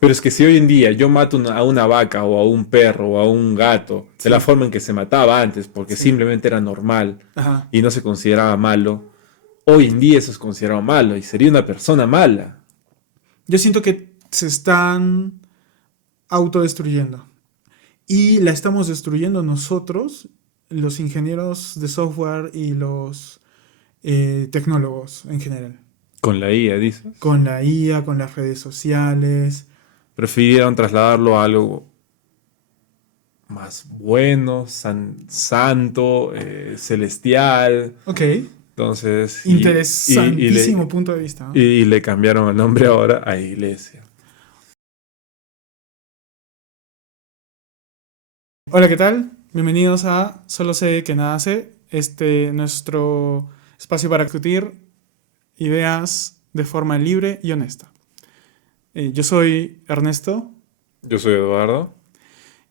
Pero es que si hoy en día yo mato a una vaca o a un perro o a un gato de la Sí, forma en que se mataba antes, porque sí. simplemente era normal Ajá. y no se consideraba malo, hoy en día eso es considerado malo y sería una persona mala. Yo siento que se están autodestruyendo. Y la estamos destruyendo nosotros, los ingenieros de software y los tecnólogos en general. Con la IA, dices. Con la IA, con las redes sociales. Prefirieron trasladarlo a algo más bueno, santo, celestial. Ok, Entonces, interesantísimo punto de vista, ¿no? y le cambiaron el nombre ahora a iglesia. Hola, ¿qué tal? Bienvenidos a Solo sé que nada sé, nuestro espacio para discutir ideas de forma libre y honesta. Yo soy Ernesto Yo soy Eduardo.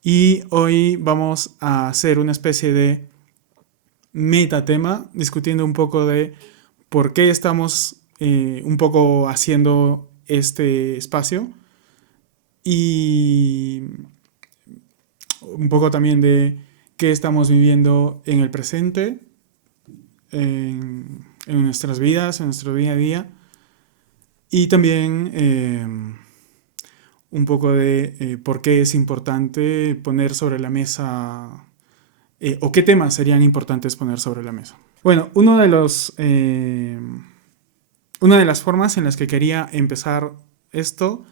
y hoy vamos a hacer una especie de metatema discutiendo un poco de por qué estamos un poco haciendo este espacio y un poco también de qué estamos viviendo en el presente, en nuestras vidas, en nuestro día a día y también un poco de por qué es importante poner sobre la mesa o qué temas serían importantes poner sobre la mesa. Bueno, una de las formas en las que quería empezar esto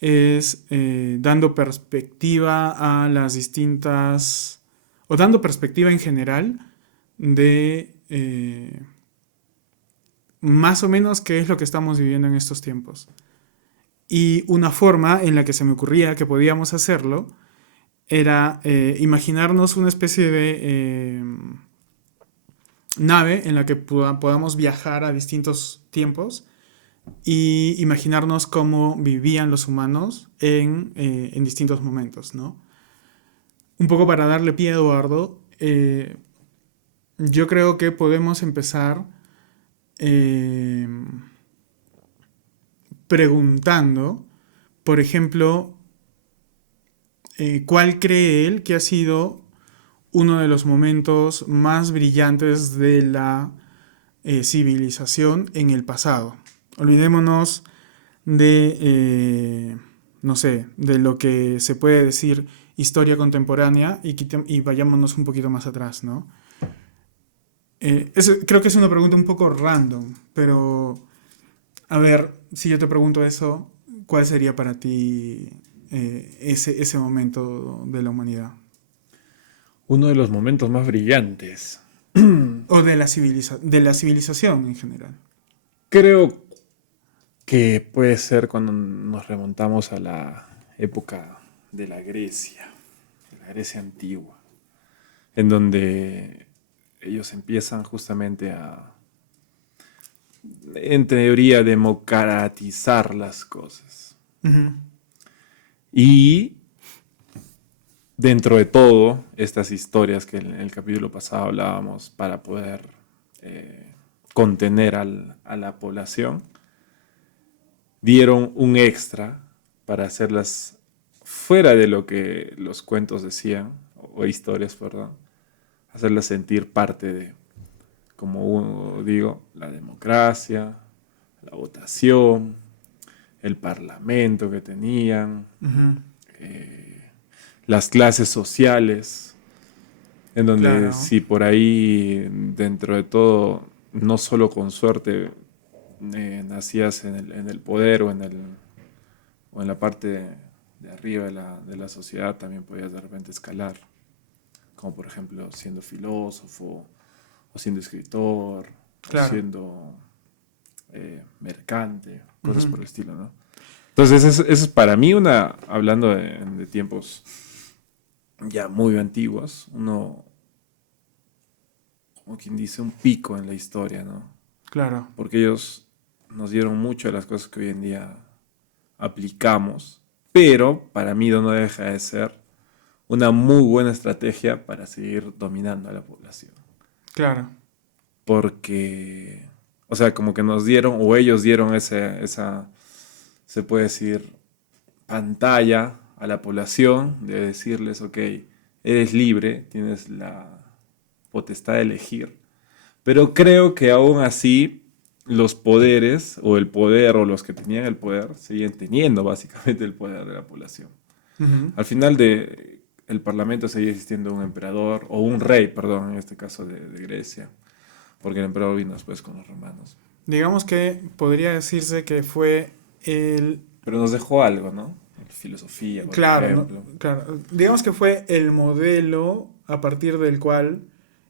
es dando perspectiva a las distintas, o dando perspectiva en general de más o menos qué es lo que estamos viviendo en estos tiempos. Y una forma en la que se me ocurría que podíamos hacerlo era imaginarnos una especie de nave en la que podamos viajar a distintos tiempos y imaginarnos cómo vivían los humanos en distintos momentos, ¿no? Un poco para darle pie a Eduardo, yo creo que podemos empezar eh, preguntando, por ejemplo, ¿cuál cree él que ha sido uno de los momentos más brillantes de la civilización en el pasado? Olvidémonos de, no sé, de lo que se puede decir historia contemporánea y vayámonos un poquito más atrás, ¿no? Creo que es una pregunta un poco random, pero a ver, si yo te pregunto eso, ¿cuál sería para ti ese momento de la humanidad? Uno de los momentos más brillantes. O de la civilización en general. Creo que puede ser cuando nos remontamos a la época de la Grecia antigua, en donde ellos empiezan justamente a, en teoría, democratizar las cosas. Ujú. Y dentro de todo, estas historias que en el capítulo pasado hablábamos para poder contener a la población, dieron un extra para hacerlas fuera de lo que los cuentos decían, o historias, perdón, hacerlas sentir parte de, como digo, la democracia, la votación, el parlamento que tenían, Ujú. las clases sociales, en donde Claro, si por ahí, dentro de todo, no solo con suerte nacías en el poder o en la parte de arriba de la sociedad, también podías de repente escalar, como por ejemplo siendo filósofo, o siendo escritor, o claro. siendo mercante, cosas Ujú. por el estilo, ¿no? Entonces, eso es para mí una, hablando de tiempos ya muy antiguos, uno, como quien dice, un pico en la historia, ¿no? Claro, Porque ellos nos dieron mucho de las cosas que hoy en día aplicamos, pero para mí no deja de ser una muy buena estrategia para seguir dominando a la población. claro. Porque, o sea, como que nos dieron, o ellos dieron se puede decir, pantalla a la población de decirles, ok, eres libre, tienes la potestad de elegir. Pero creo que aún así los poderes o el poder o los que tenían el poder siguen teniendo básicamente el poder de la población. Ujú. Al final el parlamento seguía existiendo un emperador o un rey, perdón, en este caso de Grecia, porque el emperador vino después con los romanos. Digamos que podría decirse que fue el... Pero nos dejó algo, ¿no? Filosofía, por Claro, ¿no? ejemplo. Claro. Digamos que fue el modelo a partir del cual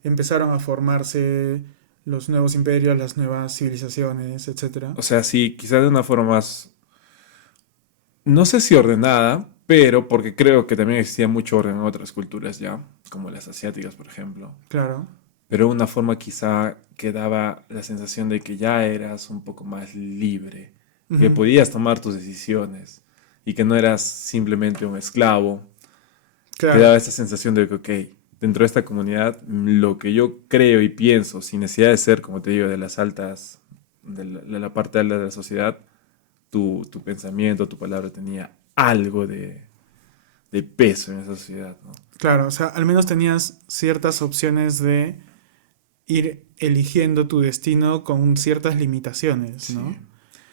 empezaron a formarse los nuevos imperios, las nuevas civilizaciones, etcétera. O sea, sí, quizás de una forma más, no sé si ordenada, pero porque creo que también existía mucho orden en otras culturas ya, como las asiáticas, por ejemplo. Claro. Pero una forma quizá que daba la sensación de que ya eras un poco más libre, que Ujú. podías tomar tus decisiones y que no eras simplemente un esclavo. Te Claro. daba esa sensación de que, ok, dentro de esta comunidad, lo que yo creo y pienso, sin necesidad de ser, como te digo, de las altas, de la parte alta de la sociedad, tu pensamiento, tu palabra tenía algo de peso en esa sociedad, ¿no? Claro, o sea, al menos tenías ciertas opciones de ir eligiendo tu destino con ciertas limitaciones, ¿no? Sí.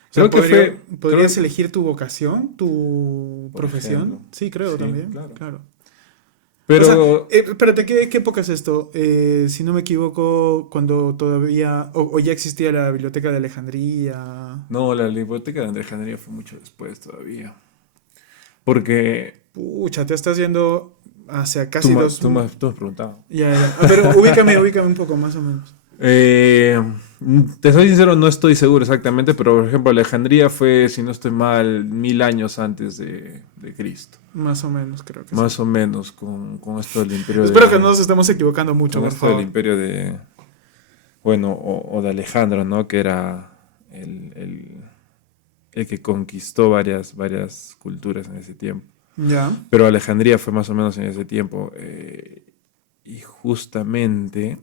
O sea, Creo que fue, ¿podrías creo, elegir tu vocación, tu por ejemplo, profesión? Sí, creo sí, también, claro. claro. O sea, Pero, espérate, ¿qué época es esto? Si no me equivoco, cuando todavía, o ya existía la Biblioteca de Alejandría. no, la biblioteca de Alejandría fue mucho después todavía. Porque Pucha, te estás yendo hacia casi dos... tú me has preguntado. Ya, ya. Pero ubícame un poco más o menos. Eh, Te soy sincero, no estoy seguro exactamente, pero por ejemplo, Alejandría fue, si no estoy mal, 1000 años antes de Cristo. Más o menos, creo que sí. Más o menos con esto del imperio Espero que de, no nos estemos equivocando mucho, con por esto del favor. imperio de, bueno, o de Alejandro, ¿no? Que era el que conquistó varias culturas en ese tiempo. Ya. Pero Alejandría fue más o menos en ese tiempo. Y justamente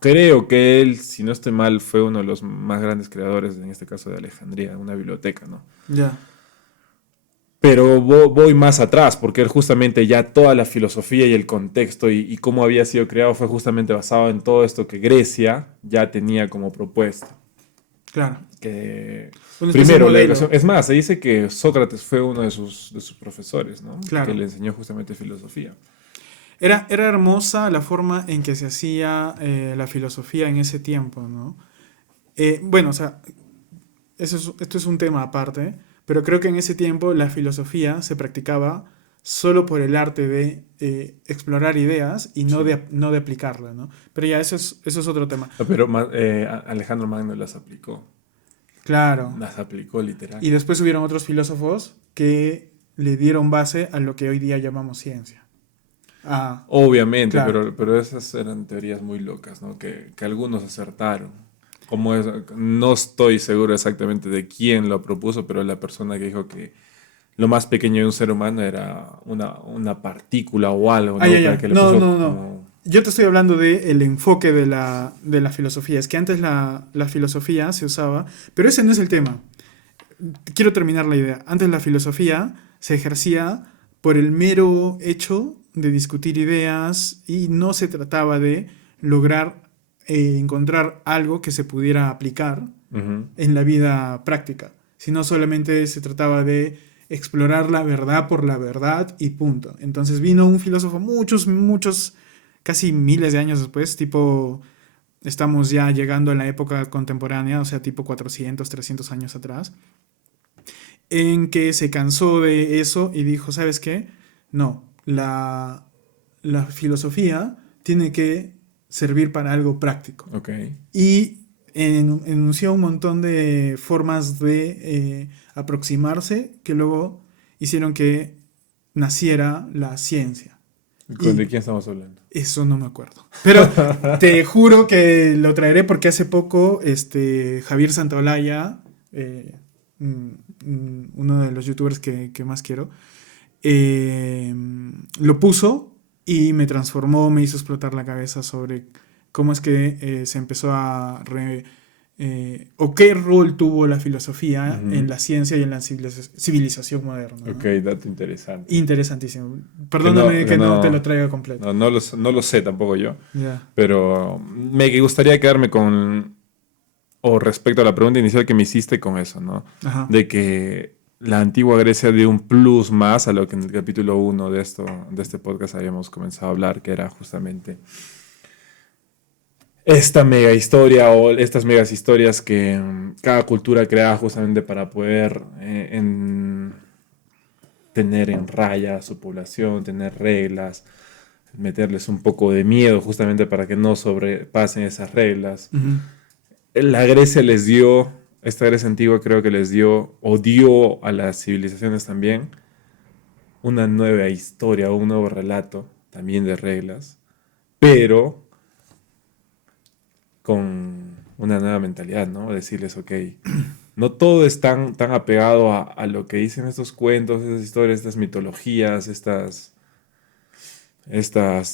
creo que él, si no estoy mal, fue uno de los más grandes creadores, en este caso de Alejandría, una biblioteca, ¿no? Ya. Pero voy más atrás, porque él justamente ya toda la filosofía y el contexto y cómo había sido creado fue justamente basado en todo esto que Grecia ya tenía como propuesta. Claro. Que Una especie de primero, la educación. modelo. Es más, se dice que Sócrates fue uno de sus profesores, ¿no? Que Claro. le enseñó justamente filosofía. Era hermosa la forma en que se hacía la filosofía en ese tiempo, ¿no? Bueno, o sea, esto es un tema aparte, pero creo que en ese tiempo la filosofía se practicaba solo por el arte de explorar ideas y Sí. no de aplicarla, ¿no? Pero ya eso es otro tema. No, pero Alejandro Magno Claro. las aplicó literal. Y después hubieron otros filósofos que le dieron base a lo que hoy día llamamos ciencia. Ah, Obviamente, claro. pero esas eran teorías muy locas, ¿no? Que algunos acertaron. No estoy seguro exactamente de quién lo propuso, pero la persona que dijo que lo más pequeño de un ser humano era una partícula o algo, Ah, ya, ¿no? ya. Que le No, puso no, no. como... Yo te estoy hablando del enfoque de la filosofía. Es que antes la filosofía se usaba, pero ese no es el tema. Quiero terminar la idea. Antes la filosofía se ejercía por el mero hecho de discutir ideas y no se trataba de lograr encontrar algo que se pudiera aplicar Ujú. en la vida práctica, sino solamente se trataba de explorar la verdad por la verdad y punto. Entonces vino un filósofo casi miles de años después, tipo, estamos ya llegando a la época contemporánea, o sea, tipo 400 300 años atrás, en que se cansó de eso y dijo, ¿sabes qué? No, la filosofía tiene que servir para algo práctico. Ok. Y enunció un montón de formas de aproximarse que luego hicieron que naciera la ciencia. ¿De Y quién estamos hablando? eso no me acuerdo. Pero te juro que lo traeré porque hace poco Javier Santaolalla, uno de los youtubers que más quiero, eh, lo puso y me transformó, me hizo explotar la cabeza sobre cómo es que se empezó a o qué rol tuvo la filosofía Ujú. en la ciencia y en la civilización moderna, ¿no? Ok, dato interesante. Interesantísimo. Que no, Perdóname que que no te lo no, traiga completo. no lo sé tampoco yo, Ya. pero me gustaría quedarme con, o respecto a la pregunta inicial que me hiciste con eso, ¿no? Ajá. De que la antigua Grecia dio un plus más a lo que en el capítulo 1 de este podcast habíamos comenzado a hablar, que era justamente esta mega historia o estas megas historias que cada cultura crea justamente para poder tener en raya a su población, tener reglas, meterles un poco de miedo justamente para que no sobrepasen esas reglas. Ujú. La Grecia les dio, esta Grecia antigua creo que les dio, o dio a las civilizaciones también, una nueva historia, un nuevo relato también de reglas, pero con una nueva mentalidad, ¿no? Decirles, ok, no todo es tan apegado a lo que dicen estos cuentos, estas historias, estas mitologías, estas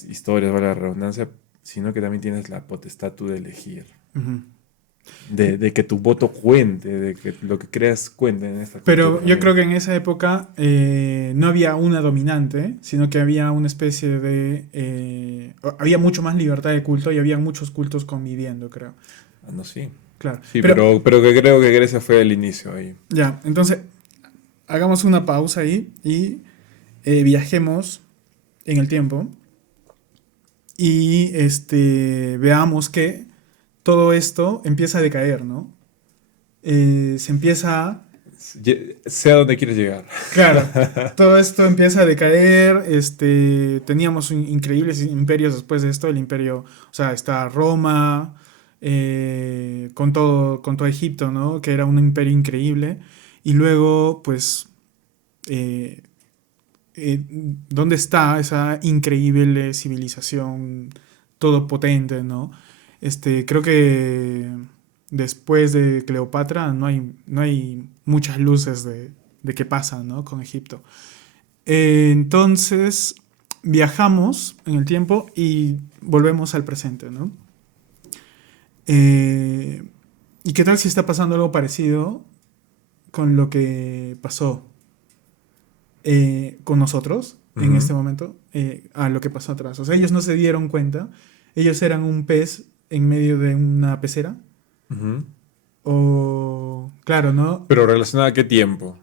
historias, vale la redundancia, sino que también tienes la potestad tú de elegir, Ujú. de que tu voto cuente, de que lo que creas cuente en esta cultura Pero yo creo también. que en esa época no había una dominante, sino que había una especie de... había mucho más libertad de culto y había muchos cultos conviviendo, creo. Ah, no, sí. Claro. Sí, Pero pero que creo que Grecia fue el inicio ahí. ya, entonces hagamos una pausa ahí y viajemos en el tiempo y veamos que todo esto empieza a decaer, ¿no? Se empieza a... Sé a dónde quieres llegar. Claro, todo esto empieza a decaer, teníamos increíbles imperios después de esto, el imperio, o sea, está Roma, con todo Egipto, ¿no? Que era un imperio increíble, y luego, pues, eh, eh, ¿dónde está esa increíble civilización todopotente, ¿no? Creo que después de Cleopatra no hay muchas luces de qué pasa, ¿no? Con Egipto. Entonces, viajamos en el tiempo y volvemos al presente, ¿no? Eh, ¿Y qué tal si está pasando algo parecido con lo que pasó con nosotros en Ujú, este momento a lo que pasó atrás? O sea, ellos no se dieron cuenta, ellos eran un pez en medio de una pecera, ujú. o claro, ¿no? Pero relacionado a qué tiempo.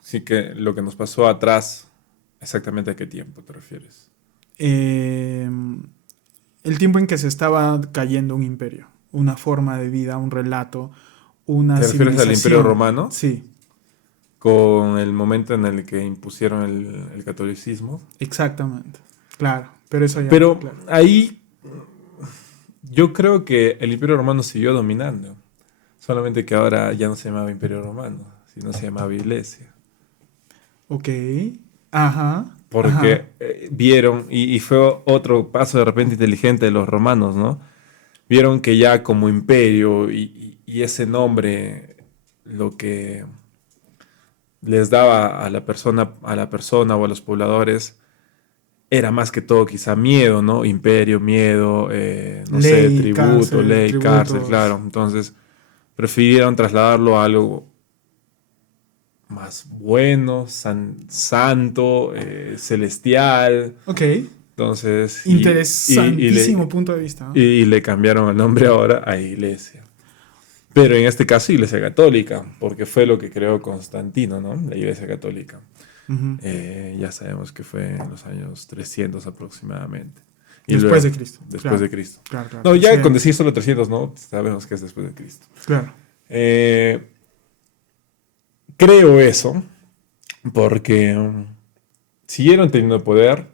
Sí que lo que nos pasó atrás, exactamente a qué tiempo te refieres. Eh, el tiempo en que se estaba cayendo un imperio, una forma de vida, un relato, una ¿Te refieres al Imperio civilización. Romano? Sí, Con el momento en el que impusieron el catolicismo. exactamente. Claro, pero eso ya, Pero claro. ahí yo creo que el Imperio Romano siguió dominando. Solamente que ahora ya no se llamaba Imperio Romano, sino se llamaba Iglesia. Ok. Ajá, ajá. Porque vieron, y fue otro paso de repente inteligente de los romanos, ¿no? Vieron que ya como imperio y ese nombre, lo que les daba a la persona o a los pobladores, era más que todo quizá miedo, ¿no? Imperio, miedo, no sé, Ley, tributo, cárcel, ley, cárcel, claro. tributos. Entonces prefirieron trasladarlo a algo más bueno, santo, celestial. Ok. Entonces, Interesantísimo punto de vista, ¿no? y le cambiaron el nombre ahora a Iglesia. Pero en este caso Iglesia Católica, porque fue lo que creó Constantino, ¿no? La Iglesia Católica. Ujú. Ya sabemos que fue en los años 300 aproximadamente. Y Después luego, de Cristo. después Claro, de Cristo. claro, claro. No, ya con 300. decir solo 300, ¿no? Sabemos que es después de Cristo. Claro. Eh, Creo eso, porque siguieron teniendo poder,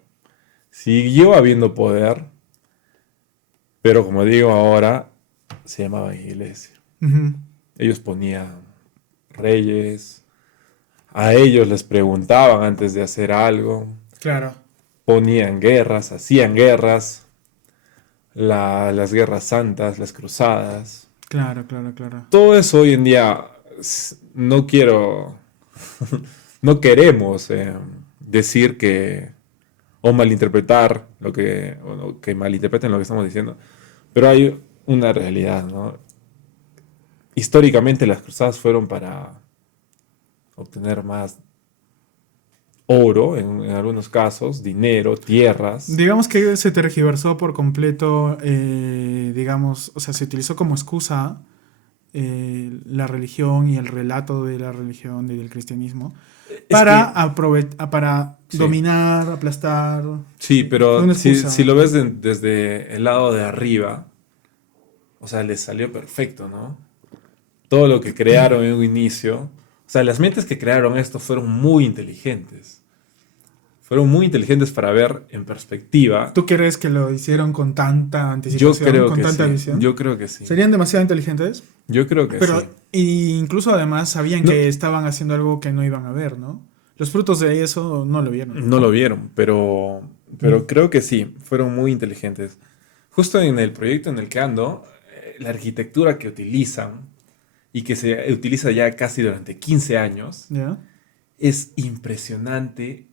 siguió habiendo poder, pero como digo ahora, se llamaba iglesia. Ujú. Ellos ponían reyes, a ellos les preguntaban antes de hacer algo, Claro. ponían guerras, hacían guerras, las guerras santas, las cruzadas. Claro, claro, claro. Todo eso hoy en día no quiero, no queremos decir que o malinterpretar o que malinterpreten lo que estamos diciendo, pero hay una realidad, ¿no? históricamente las cruzadas fueron para obtener más oro, en algunos casos, dinero, tierras. Digamos que se tergiversó por completo, digamos, o sea, se utilizó como excusa la religión y el relato de la religión y del cristianismo Es para, que, para sí, dominar, aplastar. sí, Fue pero una si excusa. lo ves desde el lado de arriba, o sea, les salió perfecto, ¿no? Todo lo que crearon en un inicio, o sea, las mentes que crearon esto fueron muy inteligentes. Fueron muy inteligentes para ver en perspectiva. ¿Tú crees que lo hicieron con tanta Yo anticipación, creo con que tanta sí, visión? yo creo que sí, ¿Serían demasiado inteligentes? yo creo que Pero sí. incluso además sabían No, que estaban haciendo algo que no iban a ver, ¿no? Los frutos de eso no lo vieron. no lo vieron, pero creo que sí, fueron muy inteligentes. Justo en el proyecto en el que ando, la arquitectura que utilizan y que se utiliza ya casi durante 15 años ¿Ya? es impresionante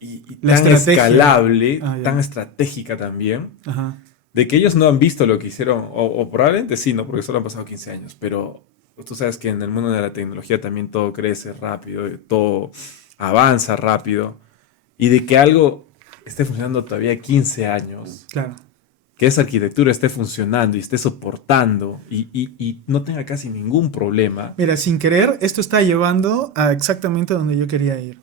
y La tan estrategia. escalable, Ah, tan ya. estratégica también, Ajá. de que ellos no han visto lo que hicieron, o probablemente sí, ¿no? Porque solo han pasado 15 años, pero tú sabes que en el mundo de la tecnología también todo crece rápido, todo avanza rápido, y de que algo esté funcionando todavía 15 años, Claro. que esa arquitectura esté funcionando y esté soportando y no tenga casi ningún problema. Mira, sin querer, esto está llevando a exactamente donde yo quería ir.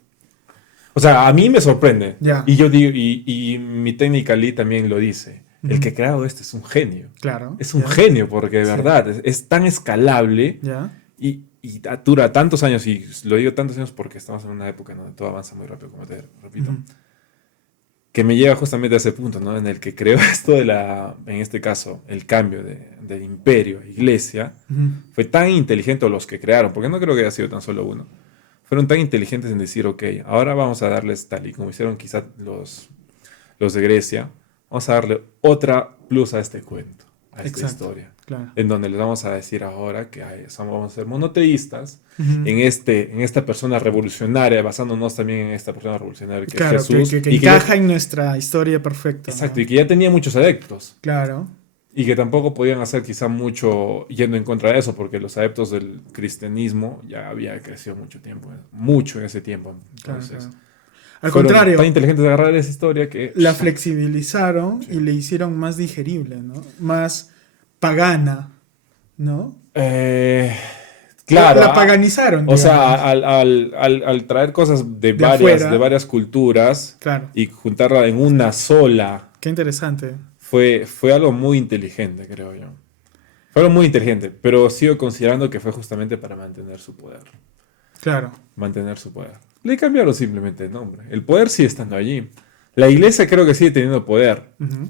O sea, a mí me sorprende. Ya. Y yo digo, y mi técnica Lee también lo dice. El Ujú. que ha creado esto es un genio. Claro. Es un Ya. genio porque de Sí. verdad es tan escalable Ya. y dura tantos años. Y lo digo tantos años porque estamos en una época en donde todo avanza muy rápido, como te repito. Ujú. Que me llega justamente a ese punto, ¿no? En el que creó esto de en este caso, el cambio del imperio a iglesia. Ujú. Fue tan inteligente los que crearon, porque no creo que haya sido tan solo uno. Fueron tan inteligentes en decir, ok, ahora vamos a darles tal y como hicieron quizás los de Grecia, vamos a darle otra plus a este cuento, a esta Exacto. historia, Claro. en donde les vamos a decir ahora que vamos a ser monoteístas, Ujú. en esta persona revolucionaria, basándonos también en esta persona revolucionaria que es Claro, Jesús, que y que ya, encaja en nuestra historia perfecta, exacto, ¿no? y que ya tenía muchos adeptos. Claro. Y que tampoco podían hacer quizá mucho yendo en contra de eso, porque los adeptos del cristianismo ya había crecido mucho en ese tiempo. Claro, Entonces, claro. Al fueron tan contrario, inteligentes de agarrar esa historia que... la flexibilizaron Sí. y le hicieron más digerible, ¿no? Más pagana, ¿no? Eh, La, claro, la paganizaron, o sea, digamos, al traer cosas de de afuera. varias culturas Claro. y juntarla en una sola, Qué interesante. fue algo muy inteligente, creo yo. Fue algo muy inteligente, pero sigo considerando que fue justamente para mantener su poder. Claro. Mantener su poder. Le cambiaron simplemente el nombre. El poder sigue estando allí. La iglesia creo que sigue teniendo poder. Ujú.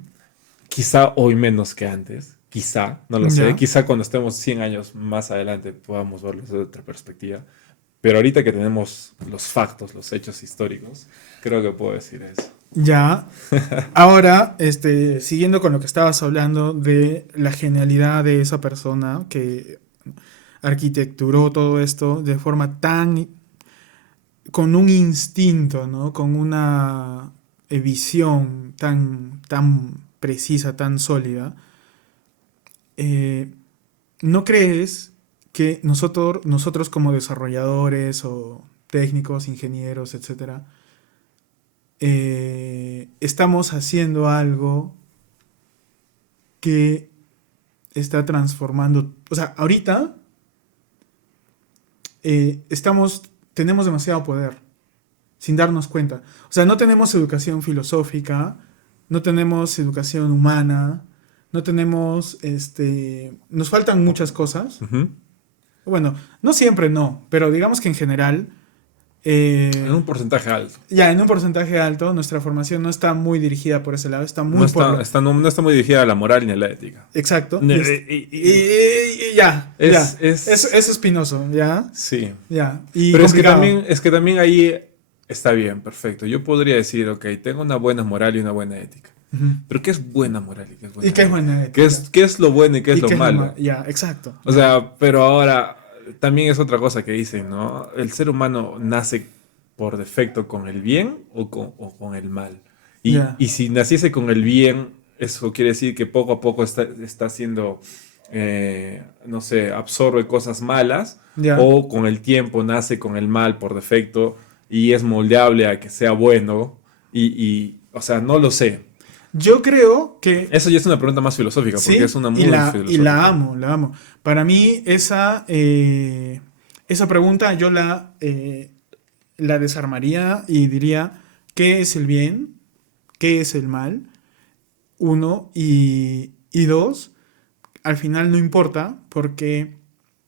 Quizá hoy menos que antes. Quizá, no lo sé. Ya. Quizá cuando estemos 100 años más adelante podamos verlo desde otra perspectiva. Pero ahorita que tenemos los factos, los hechos históricos, creo que puedo decir eso. Ya. Ahora, siguiendo con lo que estabas hablando de la genialidad de esa persona que arquitecturó todo esto de forma tan, con un instinto, ¿no? Con una visión tan, tan precisa, tan sólida. eh, ¿No crees que nosotros como desarrolladores o técnicos, ingenieros, etcétera, estamos haciendo algo que está transformando? O sea, ahorita tenemos demasiado poder sin darnos cuenta. O sea, no tenemos educación filosófica, no tenemos educación humana, no tenemos, nos faltan muchas cosas. Ujú. Bueno, no siempre no, pero digamos que en general, En un porcentaje alto. ya en un porcentaje alto, nuestra formación no está muy dirigida por ese lado, está No muy por está, lo... no está muy dirigida a la moral ni a la ética. Exacto. Ne- Y ya, Es, ya. es, Es espinoso, ya, sí. ya. Y Pero complicado. es que también ahí está bien, perfecto. Yo podría decir, ok, tengo una buena moral y una buena ética. Ujú. Pero ¿qué es buena moral y qué es buena ¿Y qué es ética? buena ¿ ética? qué es lo bueno y qué es ¿Y lo qué es lo malo? malo? Ya, exacto. O sea, pero ahora también es otra cosa que dicen, ¿no? El ser humano nace por defecto con el bien o con el mal. Ya. Y si naciese con el bien, eso quiere decir que poco a poco está siendo no sé, absorbe cosas malas, Ya. o con el tiempo nace con el mal por defecto y es moldeable a que sea bueno, o sea, no lo sé. Yo creo que Eso ya es una pregunta más filosófica, porque es sí, una y muy la filosófica. amo, la amo. Para mí, esa pregunta yo la desarmaría y diría, ¿qué es el bien? ¿Qué es el mal? Uno, y dos, al final no importa, porque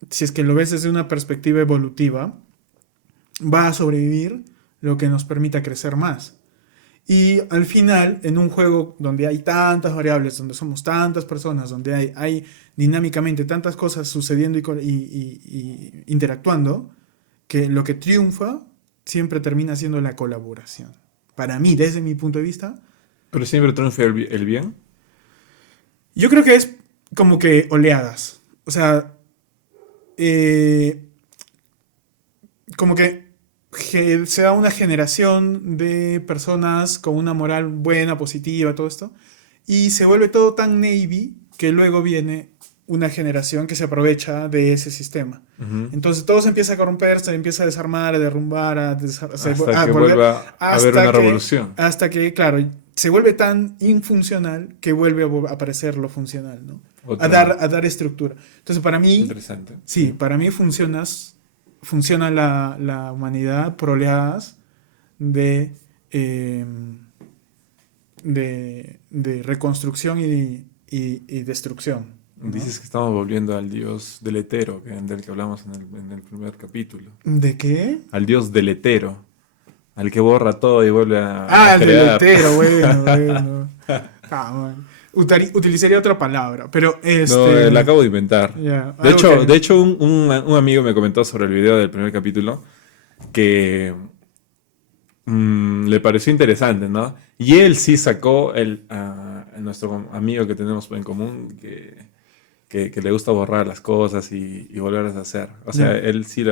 si es que lo ves desde una perspectiva evolutiva, va a sobrevivir lo que nos permita crecer más. Y al final, en un juego donde hay tantas variables, donde somos tantas personas, donde hay dinámicamente tantas cosas sucediendo y interactuando, que lo que triunfa siempre termina siendo la colaboración. Para mí, desde mi punto de vista, Pero siempre triunfa el bien. yo creo que es como que oleadas. O sea, eh, como que se da una generación de personas con una moral buena, positiva, todo esto, y se vuelve todo tan navy que luego viene una generación que se aprovecha de ese sistema. Ujú. Entonces todo se empieza a corromper, se empieza a desarmar, a derrumbar, Hasta a que volver, vuelva a haber una revolución. hasta que, claro, se vuelve tan infuncional que vuelve a aparecer lo funcional, ¿no? Otra A dar estructura. Entonces para mí, interesante. sí, Sí. para mí funciona la humanidad por oleadas de, eh, de reconstrucción y destrucción, ¿no? Dices que estamos volviendo al dios deletero, del que hablamos en el primer capítulo. ¿De qué? Al dios deletero, al que borra todo y vuelve a Ah, el crear. deletero, bueno, bueno. Ah, man. Utilizaría otra palabra, pero No, la acabo de inventar. ya, De algo hecho, que... de hecho un amigo me comentó sobre el video del primer capítulo que le pareció interesante, ¿no? Y él sí sacó nuestro amigo que tenemos en común, que le gusta borrar las cosas y volverlas a hacer. O sea, Ya. él sí,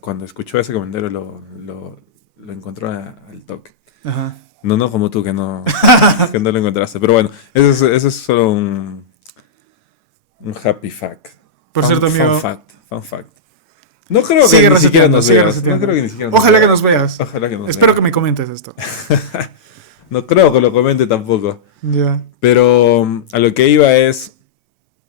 cuando escuchó ese comentario, lo encontró al toque. Ajá. No, no como tú, que no lo encontraste. Pero bueno, eso es solo un happy fact. Por cierto, Fun amigo, fact, fun fact. No creo que sigue ni siquiera reseteando, nos sigue veas. No reseteando. creo que ni siquiera nos Ojalá que veas. nos veas. Ojalá que nos Espero veas. que me comentes esto. No creo que lo comente tampoco. Ya, Pero a lo que iba es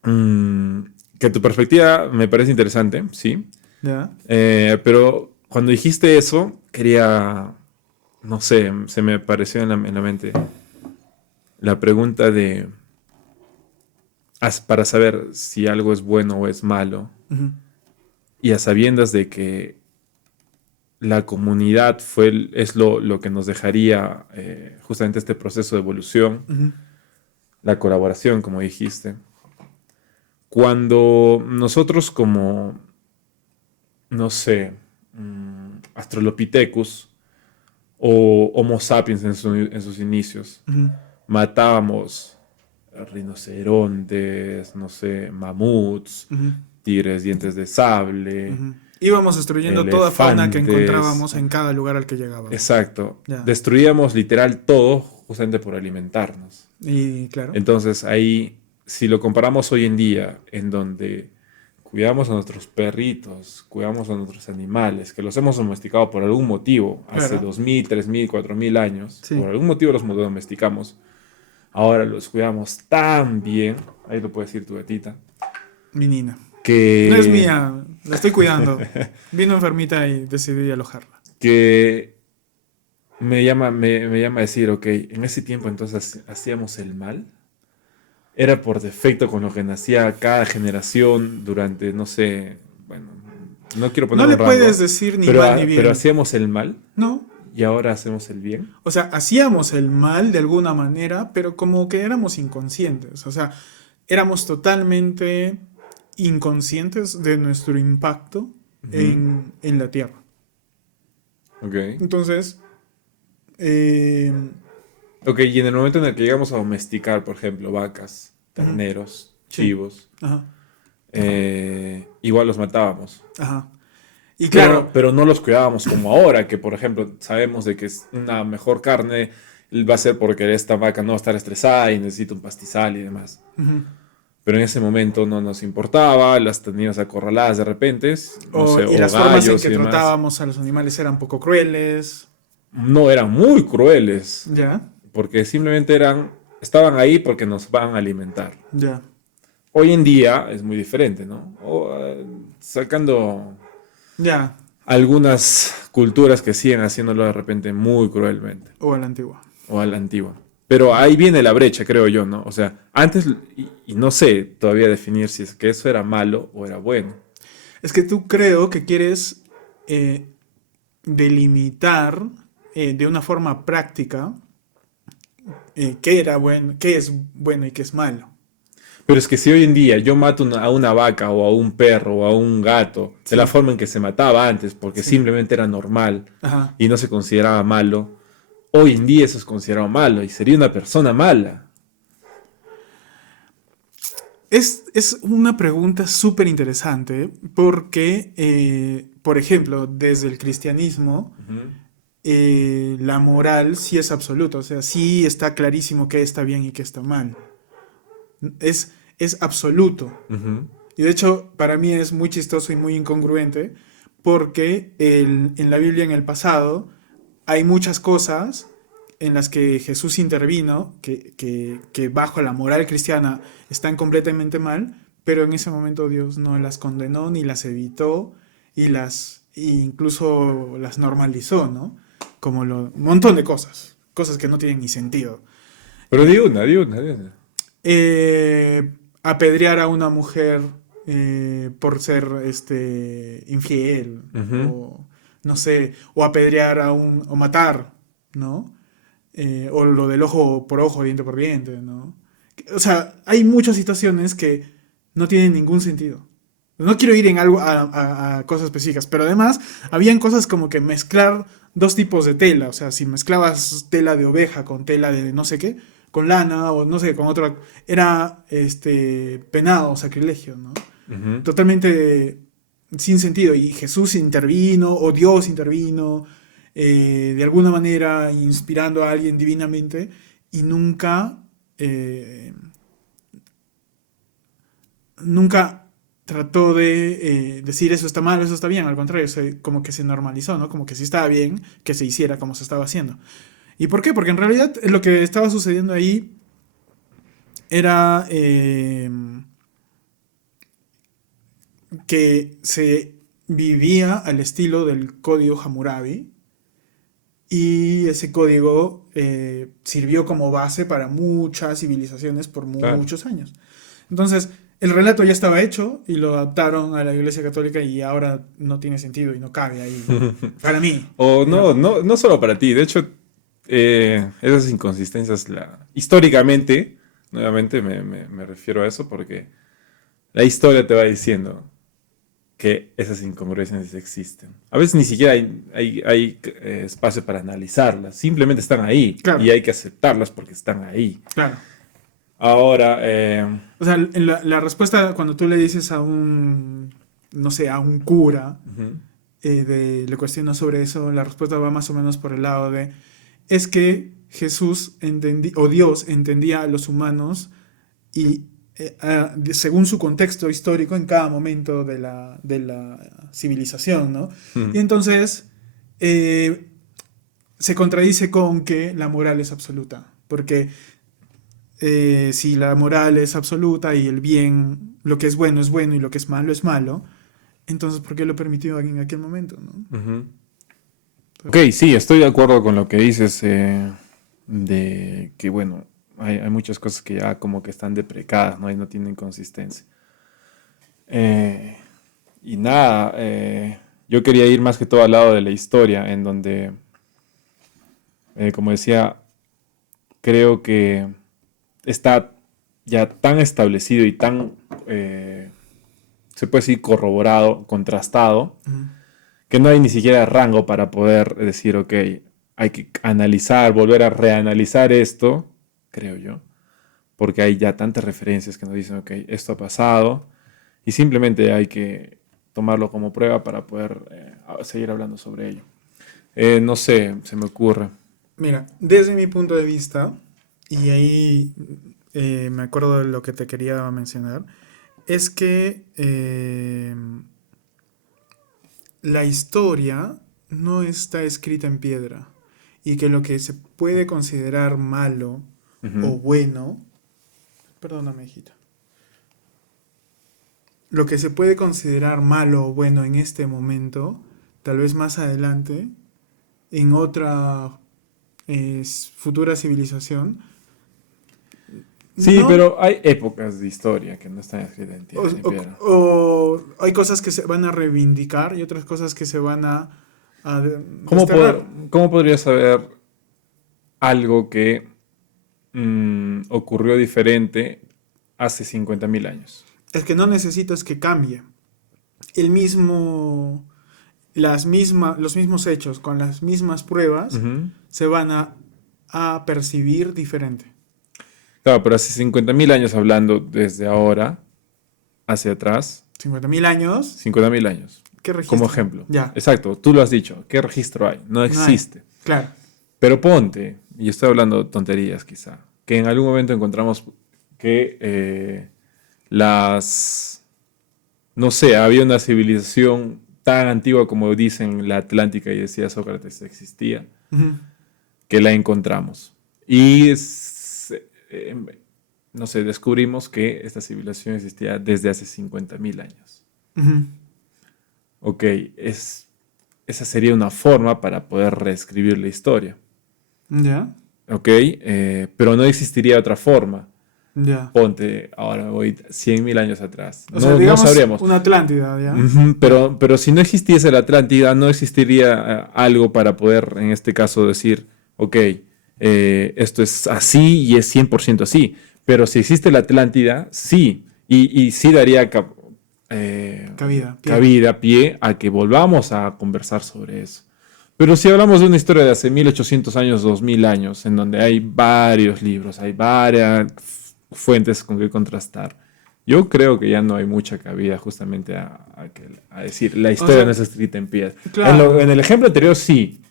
mm, que tu perspectiva me parece interesante, sí. ya. Pero cuando dijiste eso, quería, no sé, se me apareció en la mente la pregunta de, para saber si algo es bueno o es malo, Ujú, y a sabiendas de que la comunidad es lo que nos dejaría justamente este proceso de evolución, ujú, la colaboración, como dijiste. Cuando nosotros como, no sé, Australopithecus o Homo sapiens en sus inicios, ujú, matábamos rinocerontes, no sé, mamuts, ujú, tigres, dientes de sable, ujú. Íbamos destruyendo toda fauna que elefantes. encontrábamos en cada lugar al que llegábamos. Exacto. Ya. Destruíamos literal todo justamente por alimentarnos. Y claro. Entonces ahí, si lo comparamos hoy en día, en donde cuidamos a nuestros perritos, cuidamos a nuestros animales, que los hemos domesticado por algún motivo, hace Claro. 2000, 3000, 4000 años, Sí. por algún motivo los domesticamos, ahora los cuidamos tan bien, ahí lo puede decir tu gatita, Mi Nina. No es que, mía, la estoy cuidando. Vino enfermita y decidí alojarla. que me llama a decir, ok, en ese tiempo entonces hacíamos el mal. Era por defecto con lo que nacía cada generación durante, no sé, bueno, no quiero No poner un le puedes rango, decir ni pero, mal ni pero bien. hacíamos el mal No. y ahora hacemos el bien. O sea, hacíamos el mal de alguna manera, pero como que éramos inconscientes. O sea, éramos totalmente inconscientes de nuestro impacto Ujú. en la Tierra. Ok. Entonces, eh, Ok, y en el momento en el que llegamos a domesticar, por ejemplo, vacas, ujú, terneros, sí, chivos, ajá, igual los matábamos. ajá. Y claro, Pero no los cuidábamos como ahora, que por ejemplo sabemos de que es una mejor carne va a ser porque esta vaca no va a estar estresada y necesita un pastizal y demás. ujú, pero en ese momento no nos importaba, las tenías acorraladas de repente, no sé, Y o las formas en gallos que y demás. tratábamos a los animales eran poco crueles. No, eran muy crueles, Ya, porque simplemente estaban ahí porque nos van a alimentar. ya. Hoy en día es muy diferente, ¿no? Sacando Ya, algunas culturas que siguen haciéndolo de repente muy cruelmente, o a la antigua. o a la antigua. Pero ahí viene la brecha, creo yo, ¿no? O sea, antes, y no sé todavía definir si es que eso era malo o era bueno. Es que tú creo que quieres eh, delimitar de una forma práctica qué era bueno, qué es bueno y qué es malo. Pero es que si hoy en día yo mato a una vaca o a un perro o a un gato de la Sí, forma en que se mataba antes, porque sí. simplemente era normal Ajá. y no se consideraba malo, hoy en día eso es considerado malo y sería una persona mala. Es una pregunta súper interesante porque, por ejemplo, desde el cristianismo, Ujú, la moral sí es absoluta, o sea, sí está clarísimo qué está bien y qué está mal. Es absoluto. ujú, Y de hecho, para mí es muy chistoso y muy incongruente porque en la Biblia, en el pasado, hay muchas cosas en las que Jesús intervino, que bajo la moral cristiana están completamente mal, pero en ese momento Dios no las condenó ni las evitó e incluso las normalizó, ¿no? Como un montón de cosas, cosas que no tienen ni sentido. pero Eh, di una. Apedrear a una mujer por ser infiel, Ujú. o no sé, o apedrear o matar, ¿no? O lo del ojo por ojo, diente por diente, ¿no? O sea, hay muchas situaciones que no tienen ningún sentido. No quiero ir en algo a cosas específicas, pero además habían cosas como que mezclar dos tipos de tela, o sea, si mezclabas tela de oveja con tela de no sé qué, con lana o no sé, con otra, era penado, sacrilegio, ¿no? Ujú. Totalmente sin sentido. Y Jesús intervino, o Dios intervino, de alguna manera inspirando a alguien divinamente, y nunca trató de decir eso está mal, eso está bien, al contrario, como que se normalizó, ¿no? Como que sí estaba bien que se hiciera como se estaba haciendo. ¿Y por qué? Porque en realidad lo que estaba sucediendo ahí era que se vivía al estilo del código Hammurabi y ese código sirvió como base para muchas civilizaciones por Claro. muchos años. Entonces, el relato ya estaba hecho y lo adaptaron a la Iglesia Católica y ahora no tiene sentido y no cabe ahí, ¿no? Para mí, O no, digamos. no solo para ti. De hecho, esas inconsistencias, históricamente, nuevamente me refiero a eso porque la historia te va diciendo que esas incongruencias existen. A veces ni siquiera hay espacio para analizarlas, simplemente están ahí Claro, y hay que aceptarlas porque están ahí. claro. Ahora, O sea, en la respuesta cuando tú le dices a no sé, a un cura, ujú, le cuestionas sobre eso, la respuesta va más o menos por el lado de, es que Jesús entendía, o Dios entendía a los humanos y según su contexto histórico en cada momento de la civilización, ¿no? ujú. Y entonces eh, se contradice con que la moral es absoluta, porque si la moral es absoluta y el bien, lo que es bueno y lo que es malo, entonces ¿por qué lo permitió en aquel momento, ¿no? Ujú. Ok, sí, estoy de acuerdo con lo que dices, de que, bueno, hay muchas cosas que ya como que están deprecadas, ¿no? Y no tienen consistencia. Eh, y nada, yo quería ir más que todo al lado de la historia, en donde, como decía, creo que está ya tan establecido y tan, se puede decir, corroborado, contrastado, Ujú. que no hay ni siquiera rango para poder decir, ok, hay que analizar, volver a reanalizar esto, creo yo, porque hay ya tantas referencias que nos dicen, ok, esto ha pasado, y simplemente hay que tomarlo como prueba para poder seguir hablando sobre ello. No sé, se me ocurre. Mira, desde mi punto de vista, y ahí me acuerdo de lo que te quería mencionar, es que la historia no está escrita en piedra y que lo que se puede considerar malo Ujú. o bueno, perdóname, hijita, lo que se puede considerar malo o bueno en este momento, tal vez más adelante, en otra futura civilización, Sí, no, pero hay épocas de historia que no están escritas o, en piedra. o hay cosas que se van a reivindicar y otras cosas que se van a ¿Cómo, desterrar. cómo podría saber algo que ocurrió diferente hace 50.000 años? Es que no necesitas que cambie. El mismo, los mismos hechos con las mismas pruebas Ujú. se van a percibir diferente. Claro, pero hace 50.000 años hablando desde ahora hacia atrás, 50.000 años, 50.000 años, ¿qué como registro? ejemplo. Ya, Exacto, tú lo has dicho. ¿Qué registro hay? No no hay. existe. Claro. Pero ponte, y estoy hablando tonterías quizá, que en algún momento encontramos que las, no sé, había una civilización tan antigua como dicen la Atlántica y decía Sócrates existía, Ujú, que la encontramos. Y eh, no sé, descubrimos que esta civilización existía desde hace 50.000 años. ujú. Ok, esa sería una forma para poder reescribir la historia. Ya, Ok, pero no existiría otra forma. ya. Ponte, ahora me voy 100.000 años atrás. O sea, No digamos sabríamos. una Atlántida, ¿ya? Ujú, Ya. pero si no existiese la Atlántida, no existiría algo para poder, en este caso, decir, ok, esto es así y es 100% así. Pero si existe la Atlántida, sí. Y sí daría eh, Cabida, pie. cabida, pie a que volvamos a conversar sobre eso. Pero si hablamos de una historia de hace 1800 años, 2000 años, en donde hay varios libros, hay varias fuentes con que contrastar, yo creo que ya no hay mucha cabida justamente a decir la O historia no sea, es escrita en piedra. En claro. el ejemplo anterior sí,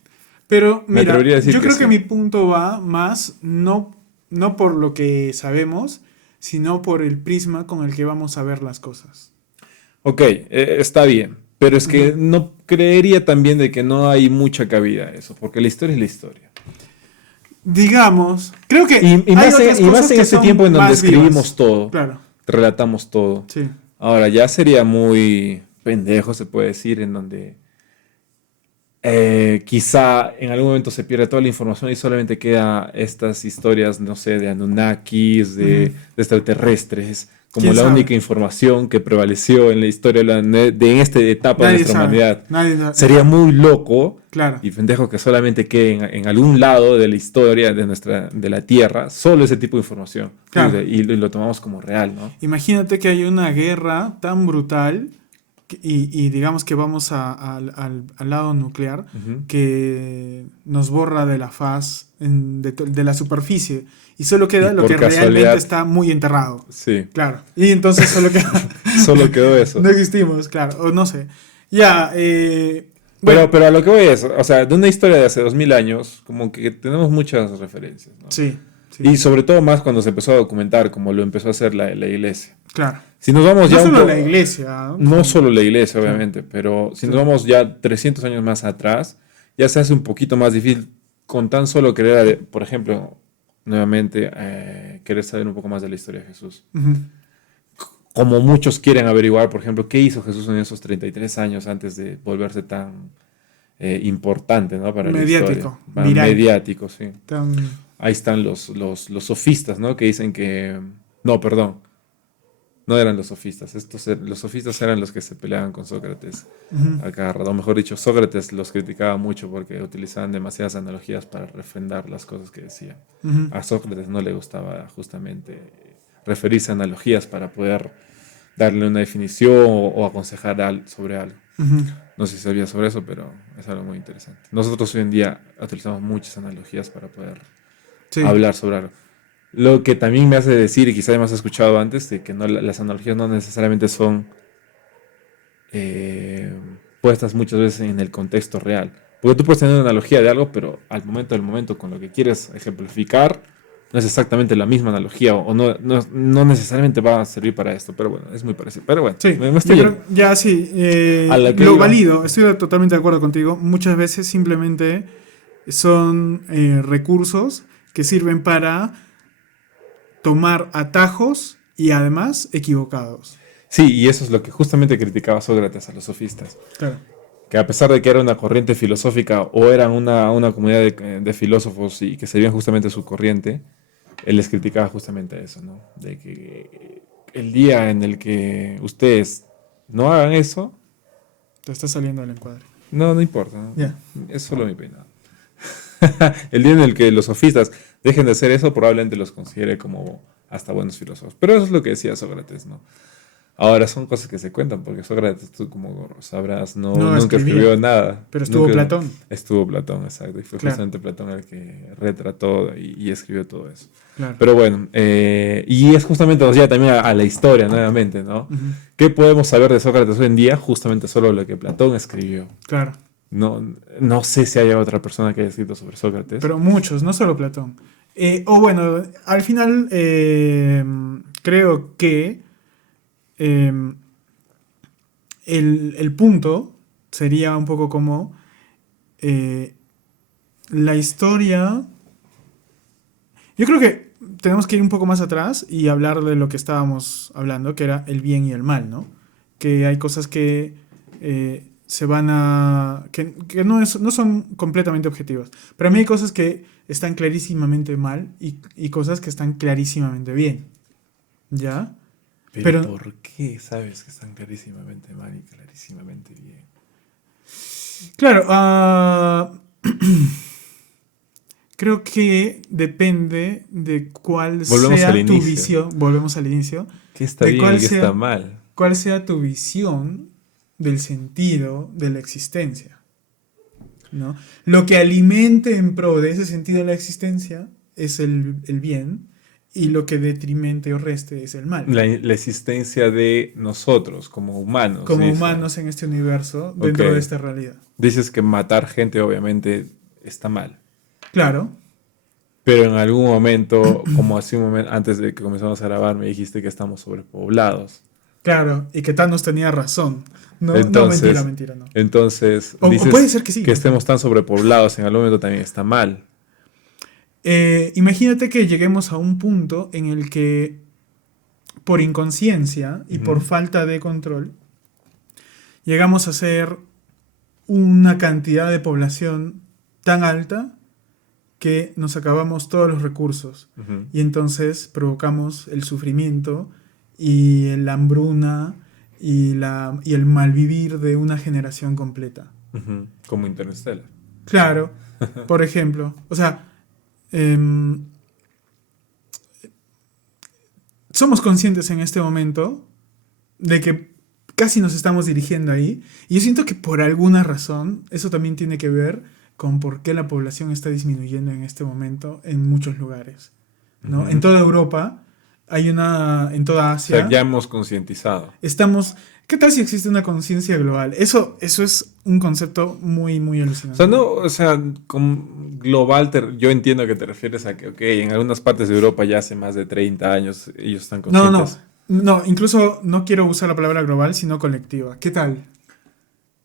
Pero me mira, atrevería a decir yo que creo que sí. mi punto va más no por lo que sabemos, sino por el prisma con el que vamos a ver las cosas. Ok, está bien, pero es que Ujú. no creería también de que no hay mucha cabida a eso, porque la historia es la historia. Digamos, creo que hay otras Y más cosas en que este tiempo son en donde más escribimos vivas. todo, Claro, relatamos todo. sí. Ahora, ya sería muy pendejo, se puede decir, en donde quizá en algún momento se pierde toda la información y solamente queda estas historias, no sé, de Anunnakis, Ujú. de extraterrestres, como ¿Quién la sabe? única información que prevaleció en la historia de en esta etapa de Nadie nuestra sabe. humanidad. Nadie, Sería ajá, muy loco claro. y pendejo que solamente quede en algún lado de la historia de la Tierra solo ese tipo de información. Claro. Y lo tomamos como real, ¿no? Imagínate que hay una guerra tan brutal y digamos que vamos al lado nuclear Ujú. que nos borra de la faz, de la superficie y solo Y queda lo por que realmente casualidad, está muy enterrado. sí, Claro. Y entonces solo queda... solo quedó no eso. existimos, claro. O no sé. Ya, bueno, Pero a lo que voy es, o sea, de una historia de hace 2000 años, como que tenemos muchas referencias, ¿no? sí, sí, Y sobre todo más cuando se empezó a documentar, como lo empezó a hacer la iglesia. claro. Si nos vamos No ya un solo la poco, iglesia, ¿no? no solo la iglesia, Claro, obviamente, pero si nos claro. vamos ya 300 años más atrás, ya se hace un poquito más difícil con tan solo querer, por ejemplo, nuevamente, querer saber un poco más de la historia de Jesús. Ujú. Como muchos quieren averiguar, por ejemplo, qué hizo Jesús en esos 33 años antes de volverse tan importante, ¿no? Para la historia. Mediático, Más viral. mediático, sí. Tan... Ahí están los sofistas, ¿no? Que dicen que... No, perdón. No eran los sofistas. Los sofistas eran los que se peleaban con Sócrates Ujú, a cada rato. O mejor dicho, Sócrates los criticaba mucho porque utilizaban demasiadas analogías para refrendar las cosas que decían. ujú. A Sócrates no le gustaba justamente referirse a analogías para poder darle una definición o aconsejar sobre algo. Ujú. No sé si sabías sobre eso, pero es algo muy interesante. Nosotros hoy en día utilizamos muchas analogías para poder Sí, hablar sobre algo. Lo que también me hace decir, y quizás hemos escuchado antes, de que no, las analogías no necesariamente son eh, puestas muchas veces en el contexto real. Porque tú puedes tener una analogía de algo, pero al momento del momento, con lo que quieres ejemplificar, no es exactamente la misma analogía o no necesariamente va a servir para esto, pero bueno, es muy parecido. Pero bueno, Sí, me yo estoy creo, ya sí, a la que lo iba. valido, estoy totalmente de acuerdo contigo. Muchas veces simplemente son recursos que sirven para tomar atajos y además equivocados. Sí, y eso es lo que justamente criticaba Sócrates a los sofistas. Claro. Que a pesar de que era una corriente filosófica o eran una comunidad de filósofos y que seguían justamente su corriente, él les criticaba justamente eso, ¿no? De que el día en el que ustedes no hagan eso, Te está saliendo del encuadre. no importa, ¿no? Ya. Es solo mi peinado. El día en el que los sofistas dejen de hacer eso, probablemente los considere como hasta buenos filósofos. Pero eso es lo que decía Sócrates, ¿no? Ahora son cosas que se cuentan, porque Sócrates, tú como sabrás, No nunca escribía, escribió nada. pero estuvo Nunca Platón. estuvo Platón, exacto. Y fue Claro, justamente Platón el que retrató y escribió todo eso. claro. Pero bueno, y es justamente nos lleva también a la historia nuevamente, ¿no? Ujú, ¿Qué podemos saber de Sócrates hoy en día? Justamente solo lo que Platón escribió. claro. No sé si haya otra persona que haya escrito sobre Sócrates. Pero muchos, no solo Platón. O bueno, al final creo que eh, el punto sería un poco como eh, la historia. Yo creo que tenemos que ir un poco más atrás y hablar de lo que estábamos hablando, que era el bien y el mal, ¿no? Que hay cosas que se van a... que no son completamente objetivas. Para mí hay cosas que están clarísimamente mal y cosas que están clarísimamente bien, ¿ya? Pero Pero, ¿por qué sabes que están clarísimamente mal y clarísimamente bien? claro, creo que depende de cuál Volvemos al sea tu inicio. visión, volvemos al inicio, ¿Qué está de bien y qué está mal? cuál sea tu visión del sentido de la existencia, ¿no? Lo que alimente en pro de ese sentido de la existencia es el bien y lo que detrimente o reste es el mal. La existencia de nosotros como humanos, Como dice. humanos en este universo, Ok. dentro de esta realidad. Dices que matar gente obviamente está mal. Claro, Pero en algún momento, como hace un momento, antes de que comenzamos a grabar, me dijiste que estamos sobrepoblados. claro, y que Thanos tenía razón. No, no, mentira, Entonces, mentira, no. entonces O puede dices ser que sí. que estemos tan sobrepoblados en algún momento también está mal. Imagínate que lleguemos a un punto en el que por inconsciencia y por Ujú, falta de control llegamos a ser una cantidad de población tan alta que nos acabamos todos los recursos ujú, y entonces provocamos el sufrimiento y la hambruna y el malvivir de una generación completa. ujú. Como Interstellar. Claro, por ejemplo, o sea, em, somos conscientes en este momento de que casi nos estamos dirigiendo ahí. Y yo siento que por alguna razón eso también tiene que ver con por qué la población está disminuyendo en este momento en muchos lugares, ¿no? En Ujú. toda Europa en toda O sea, Asia, ya hemos concientizado. estamos... ¿Qué tal si existe una conciencia global? Eso es un concepto muy, muy O sea, alucinante. no, o sea, con global, yo entiendo que te refieres a que, ok, en algunas partes de Europa ya hace más de 30 años ellos están No, no, no. conscientes. No, incluso no quiero usar la palabra global, sino colectiva. ¿Qué tal?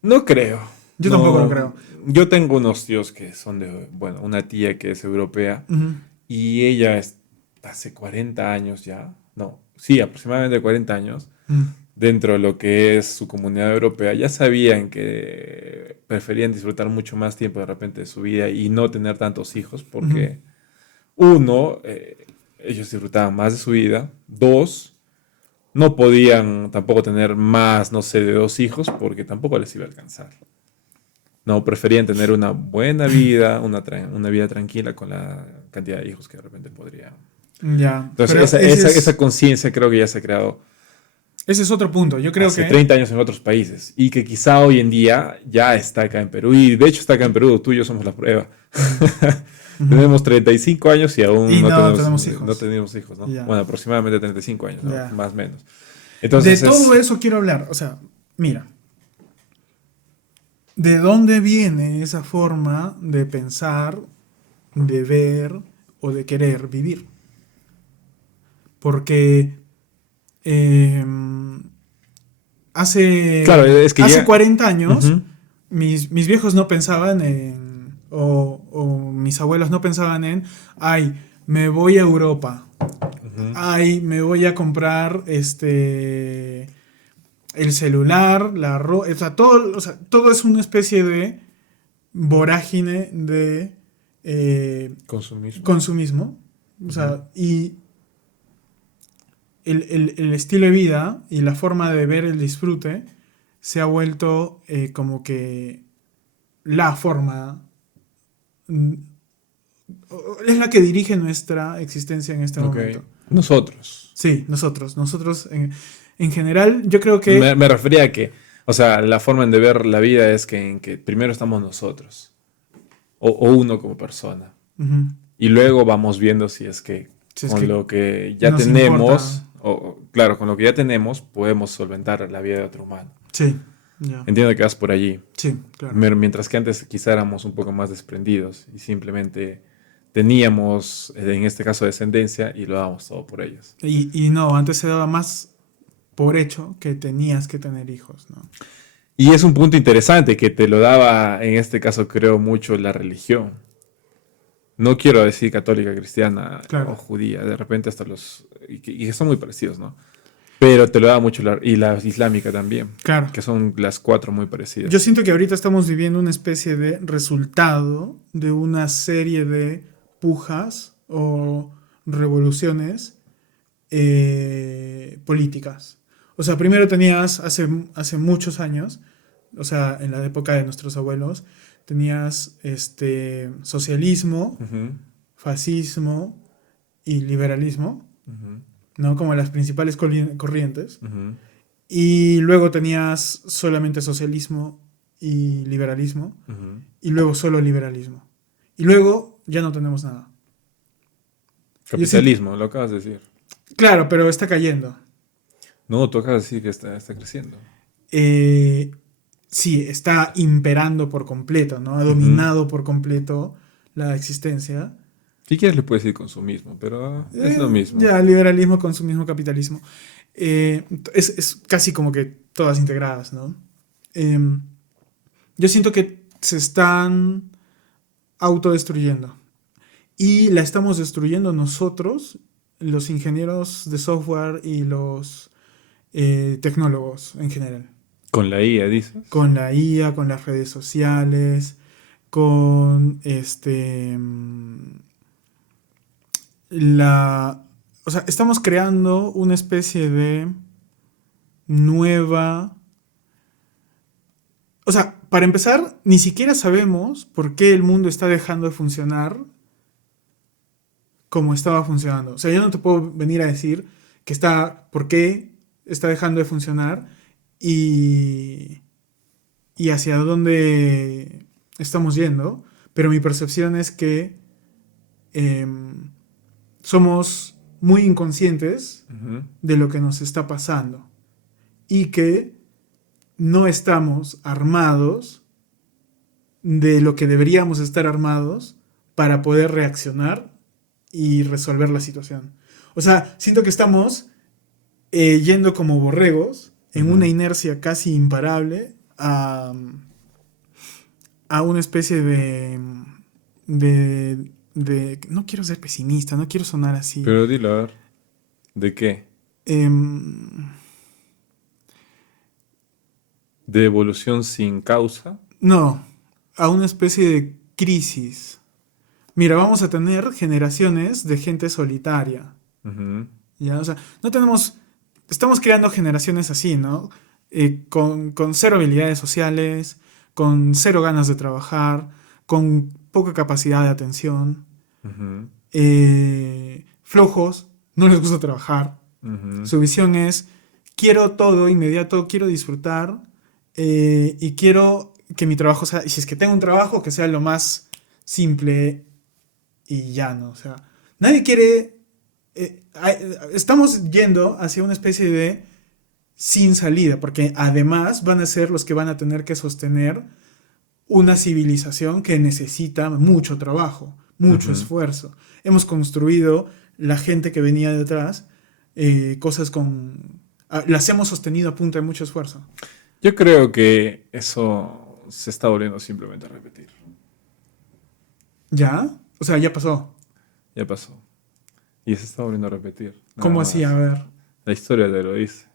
No creo. Yo tampoco lo No, creo. yo tengo unos tíos que son de, bueno, una tía que es europea Ujú, y ella hace 40 años ya, no, sí, aproximadamente 40 años, ujú, dentro de lo que es su comunidad europea, ya sabían que preferían disfrutar mucho más tiempo de repente de su vida y no tener tantos hijos, ujú. porque uno, ellos disfrutaban más de su vida, dos, no podían tampoco tener más, no sé, de dos hijos porque tampoco les iba a alcanzar. No, preferían tener una buena vida, una vida tranquila con la cantidad de hijos que de repente podrían. Ya, Entonces, pero esa conciencia creo que ya se ha creado ese es otro punto. Yo creo hace que... 30 años en otros países y que quizá hoy en día ya está acá en Perú. Y de hecho está acá en Perú, tú y yo somos la prueba. Ujú, ujú. Tenemos 35 años y aún Y no no tenemos, tenemos no hijos. tenemos hijos, ¿no? Ya, Bueno, aproximadamente 35 años, ¿no? ya. Más o menos. De Entonces todo es... eso quiero hablar. O sea, mira, ¿de dónde viene esa forma de pensar, de ver o de querer vivir? Porque Claro, es que hace ya... 40 años Ujú. mis viejos no pensaban o mis abuelos no pensaban en, ay, me voy a Europa, Ujú. ay, me voy a comprar el celular, o sea, todo es una especie de vorágine de Consumismo. consumismo. O Ujú. sea, y el estilo de vida y la forma de ver el disfrute se ha vuelto como que la forma, mm, es la que dirige nuestra existencia en este Ok. momento. Nosotros. Sí, nosotros en general, yo creo Me, que... me refería a que, o sea, la forma de ver la vida es que, en que primero estamos nosotros, o uno como persona, Ujú, y luego vamos viendo si es que si es con que lo que ya nos importa. tenemos, claro, con lo que ya tenemos, podemos solventar la vida de otro humano. Sí, ya. Entiendo que vas por allí. Sí, claro. Mientras que antes quizá éramos un poco más desprendidos y simplemente teníamos, en este caso, descendencia y lo dábamos todo por ellos. Y no, antes se daba más por hecho que tenías que tener hijos, ¿no? Y es un punto interesante que te lo daba, en este caso creo mucho, la religión. No quiero decir católica, cristiana o Claro, judía, de repente hasta los... y que son muy parecidos, ¿no? Pero te lo daba mucho y la islámica también, claro. que son las cuatro muy Yo parecidas. siento que ahorita estamos viviendo una especie de resultado de una serie de pujas o revoluciones políticas. O sea, primero tenías hace muchos años, o sea, en la época de nuestros abuelos, tenías socialismo, Ujú, fascismo y liberalismo, ujú, ¿no? Como las principales corrientes. ujú, Y luego tenías solamente socialismo y liberalismo. ujú. Y luego solo liberalismo. Y luego ya no tenemos nada. Yo siento, Capitalismo, lo acabas de decir. claro, pero está cayendo. No, tú acabas de decir que está creciendo. Eh, sí, está imperando por completo, ¿no? Ha Ujú. dominado por completo la existencia. Si quieres le puedes decir consumismo, pero es lo mismo. Ya, liberalismo, consumismo, capitalismo. Es casi como que todas integradas, ¿no? Em, yo siento que se están autodestruyendo. Y la estamos destruyendo nosotros, los ingenieros de software y los tecnólogos en general. Con la IA, dices. Con la IA, con las redes sociales, con la... O sea, estamos creando una especie de nueva... O sea, para empezar, ni siquiera sabemos por qué el mundo está dejando de funcionar como estaba funcionando. O sea, yo no te puedo venir a decir que está, por qué está dejando de funcionar y, y hacia dónde estamos yendo, pero mi percepción es que eh, somos muy inconscientes Ujú, de lo que nos está pasando y que no estamos armados de lo que deberíamos estar armados para poder reaccionar y resolver la situación. O sea, siento que estamos yendo como borregos en una ujú. inercia casi imparable a una especie no quiero ser pesimista, no quiero sonar así. Pero dilo, a ver, ¿de qué? Em, ¿De evolución sin causa? no, a una especie de crisis. Mira, vamos a tener generaciones de gente solitaria. Ujú, ¿Ya? O sea, no tenemos. Estamos creando generaciones así, ¿no? Con cero habilidades sociales, con cero ganas de trabajar, con poca capacidad de atención, ujú, flojos, no les gusta trabajar. ujú, Su visión es: quiero todo inmediato, quiero disfrutar y quiero que mi trabajo sea. Y si es que tengo un trabajo, que sea lo más simple y llano. O sea, nadie quiere estamos yendo hacia una especie de sin salida, porque además van a ser los que van a tener que sostener una civilización que necesita mucho trabajo, mucho ujú. esfuerzo. Hemos construido la gente que venía detrás cosas las hemos sostenido a punta de mucho esfuerzo. Yo creo que eso se está volviendo simplemente a repetir. ¿Ya? O sea, ya pasó. Ya pasó. Y se está volviendo a repetir. Nada ¿Cómo más. así? A ver. La historia te lo dice.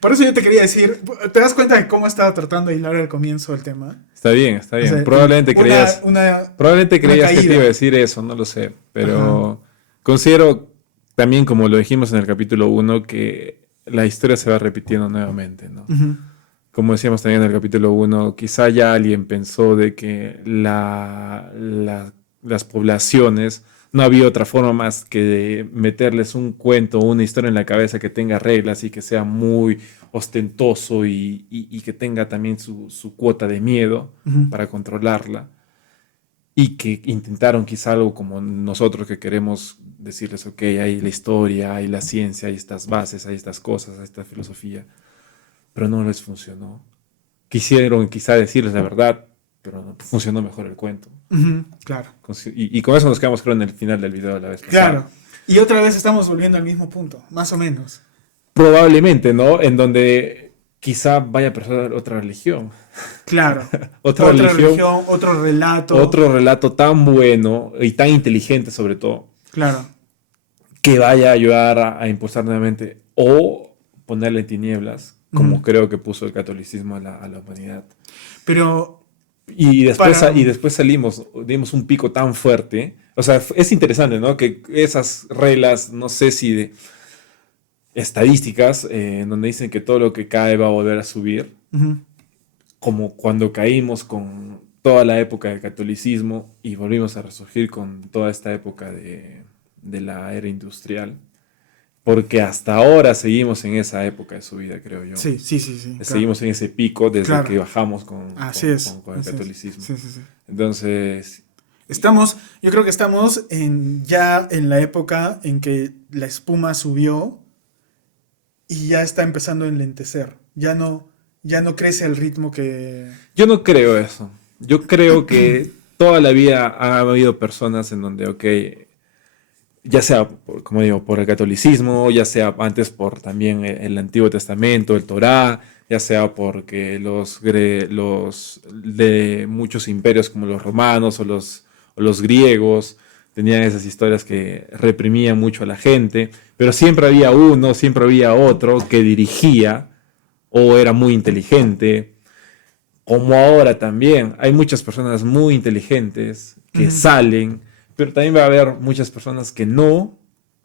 Por eso yo te quería decir, ¿te das cuenta de cómo estaba tratando de hilar al comienzo del tema? Está bien, está bien. O sea, probablemente una creías que te caída. iba a decir eso, no lo sé. Pero Ajá. considero también, como lo dijimos en el capítulo 1, que la historia se va repitiendo nuevamente, ¿no? Ujú. Como decíamos también en el capítulo 1, quizá ya alguien pensó de que las poblaciones no había otra forma más que de meterles un cuento o una historia en la cabeza que tenga reglas y que sea muy ostentoso y que tenga también su cuota de miedo Ujú. para controlarla. Y que intentaron quizá algo como nosotros que queremos decirles, ok, hay la historia, hay la ciencia, hay estas bases, hay estas cosas, hay esta filosofía, pero no les funcionó. Quisieron quizá decirles la verdad, pero no funcionó mejor el cuento. Ujú. Claro. Y con eso nos quedamos, creo, en el final del video de la vez pasada. Claro. Y otra vez estamos volviendo al mismo punto, más o menos. Probablemente, ¿no? En donde quizá vaya a aparecer otra religión. Claro. Otra religión, otro relato. otro relato tan bueno y tan inteligente sobre todo, Claro. que vaya a ayudar a impulsar nuevamente o ponerle tinieblas, como Ujú. creo que puso el catolicismo a la humanidad. Pero Y para... después dimos un pico tan fuerte. O sea, es interesante, ¿no? Que esas reglas, no sé si de estadísticas, donde dicen que todo lo que cae va a volver a subir, Ujú. como cuando caímos con toda la época del catolicismo y volvimos a resurgir con toda esta época de la era industrial. Porque hasta ahora seguimos en esa época de subida, creo yo. Sí, sí, sí, sí. Claro. Seguimos en ese pico desde Claro. que bajamos con Así es. con el Así es. catolicismo. Sí, sí, sí. Entonces, Yo creo que estamos ya en la época en que la espuma subió y ya está empezando a enlentecer. Ya no crece al ritmo que... yo no creo eso. Yo creo que toda la vida ha habido personas en donde, ok, ya sea, como digo, por el catolicismo, ya sea antes por también el Antiguo Testamento, el Torá, ya sea porque los de muchos imperios como los romanos o los griegos tenían esas historias que reprimían mucho a la gente, pero siempre había uno, siempre había otro que dirigía o era muy inteligente, como ahora también. Hay muchas personas muy inteligentes que Ujú. salen, pero también va a haber muchas personas que no,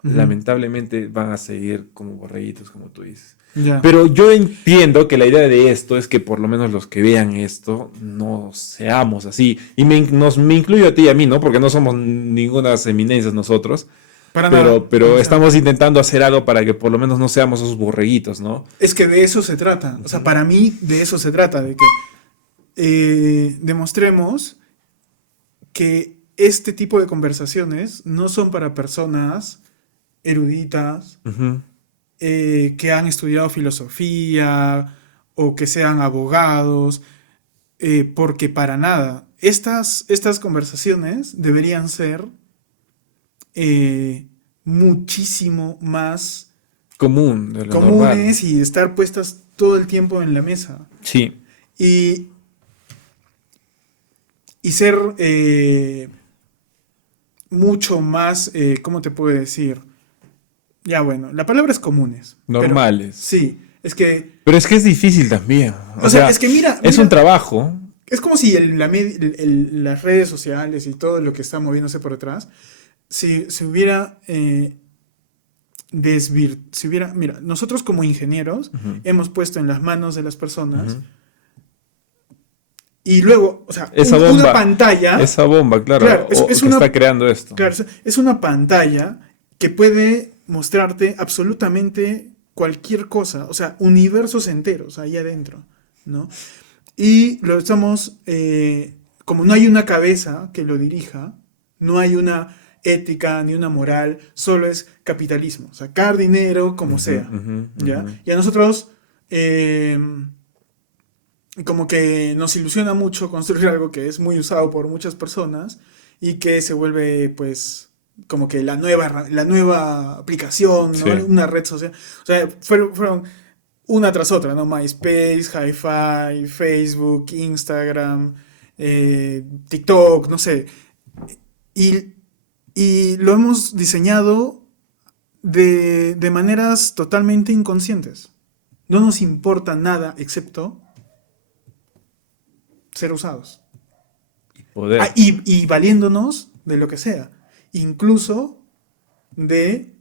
Ujú. lamentablemente van a seguir como borreguitos, como tú dices. Ya. Pero yo entiendo que la idea de esto es que por lo menos los que vean esto no seamos así. Y me incluyo a ti y a mí, ¿no? Porque no somos ningunas eminencias nosotros. Para nada. Pero O sea, estamos intentando hacer algo para que por lo menos no seamos esos borreguitos, ¿no? es que de eso se trata. O sea, Ujú. para mí de eso se trata, de que demostremos que este tipo de conversaciones no son para personas eruditas, Ujú. que han estudiado filosofía o que sean abogados, porque para nada. Estas conversaciones deberían ser muchísimo más Común, de lo normal. comunes y estar puestas todo el tiempo en la mesa. Sí. Y, y ser mucho más, ¿cómo te puedo decir? Ya bueno, la palabra es comunes. Pero Normales. sí, es que, Pero es que es difícil también. o sea, es que mira, Es un trabajo. es como si las redes sociales y todo lo que está moviéndose por detrás, si se hubiera mira, nosotros como ingenieros Ujú, hemos puesto en las manos de las personas ujú. y luego, o sea, Esa una bomba, pantalla, esa bomba, claro, claro, es que está una, creando esto. claro, es una pantalla que puede mostrarte absolutamente cualquier cosa, o sea, universos enteros ahí adentro, ¿no? Y lo estamos, como no hay una cabeza que lo dirija, no hay una ética ni una moral, solo es capitalismo, sacar dinero como Ujú, sea, ujú, ¿ya? ujú. Y a nosotros, como que nos ilusiona mucho construir algo que es muy usado por muchas personas y que se vuelve, pues, como que la nueva aplicación, ¿no? Sí. Una red social. O sea, fueron una tras otra, ¿no? MySpace, Hi-Fi, Facebook, Instagram, TikTok, no sé. Y, y lo hemos diseñado de maneras totalmente inconscientes. No nos importa nada excepto ser usados. Poder. Y valiéndonos de lo que sea. Incluso de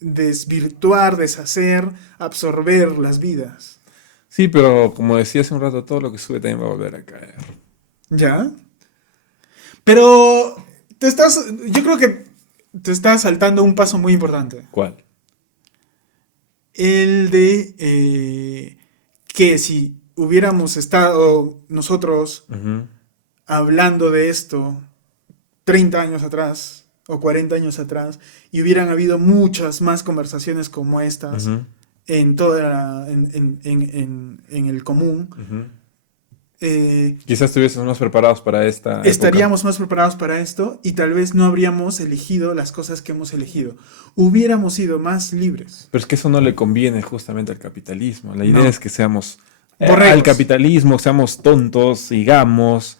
desvirtuar, deshacer, absorber las vidas. Sí, pero como decía hace un rato, todo lo que sube también va a volver a caer. ¿Ya? Pero yo creo que te estás saltando un paso muy importante. ¿Cuál? El de que si hubiéramos estado nosotros Ujú, hablando de esto 30 años atrás o 40 años atrás y hubieran habido muchas más conversaciones como estas ujú, en toda en el común, ujú. eh, Quizás estuviésemos más preparados para esta época. estaríamos más preparados para esto y tal vez no habríamos elegido las cosas que hemos elegido. Hubiéramos sido más libres. Pero es que eso no le conviene justamente al capitalismo. La idea No. es que seamos Borregos. al capitalismo, seamos tontos, sigamos,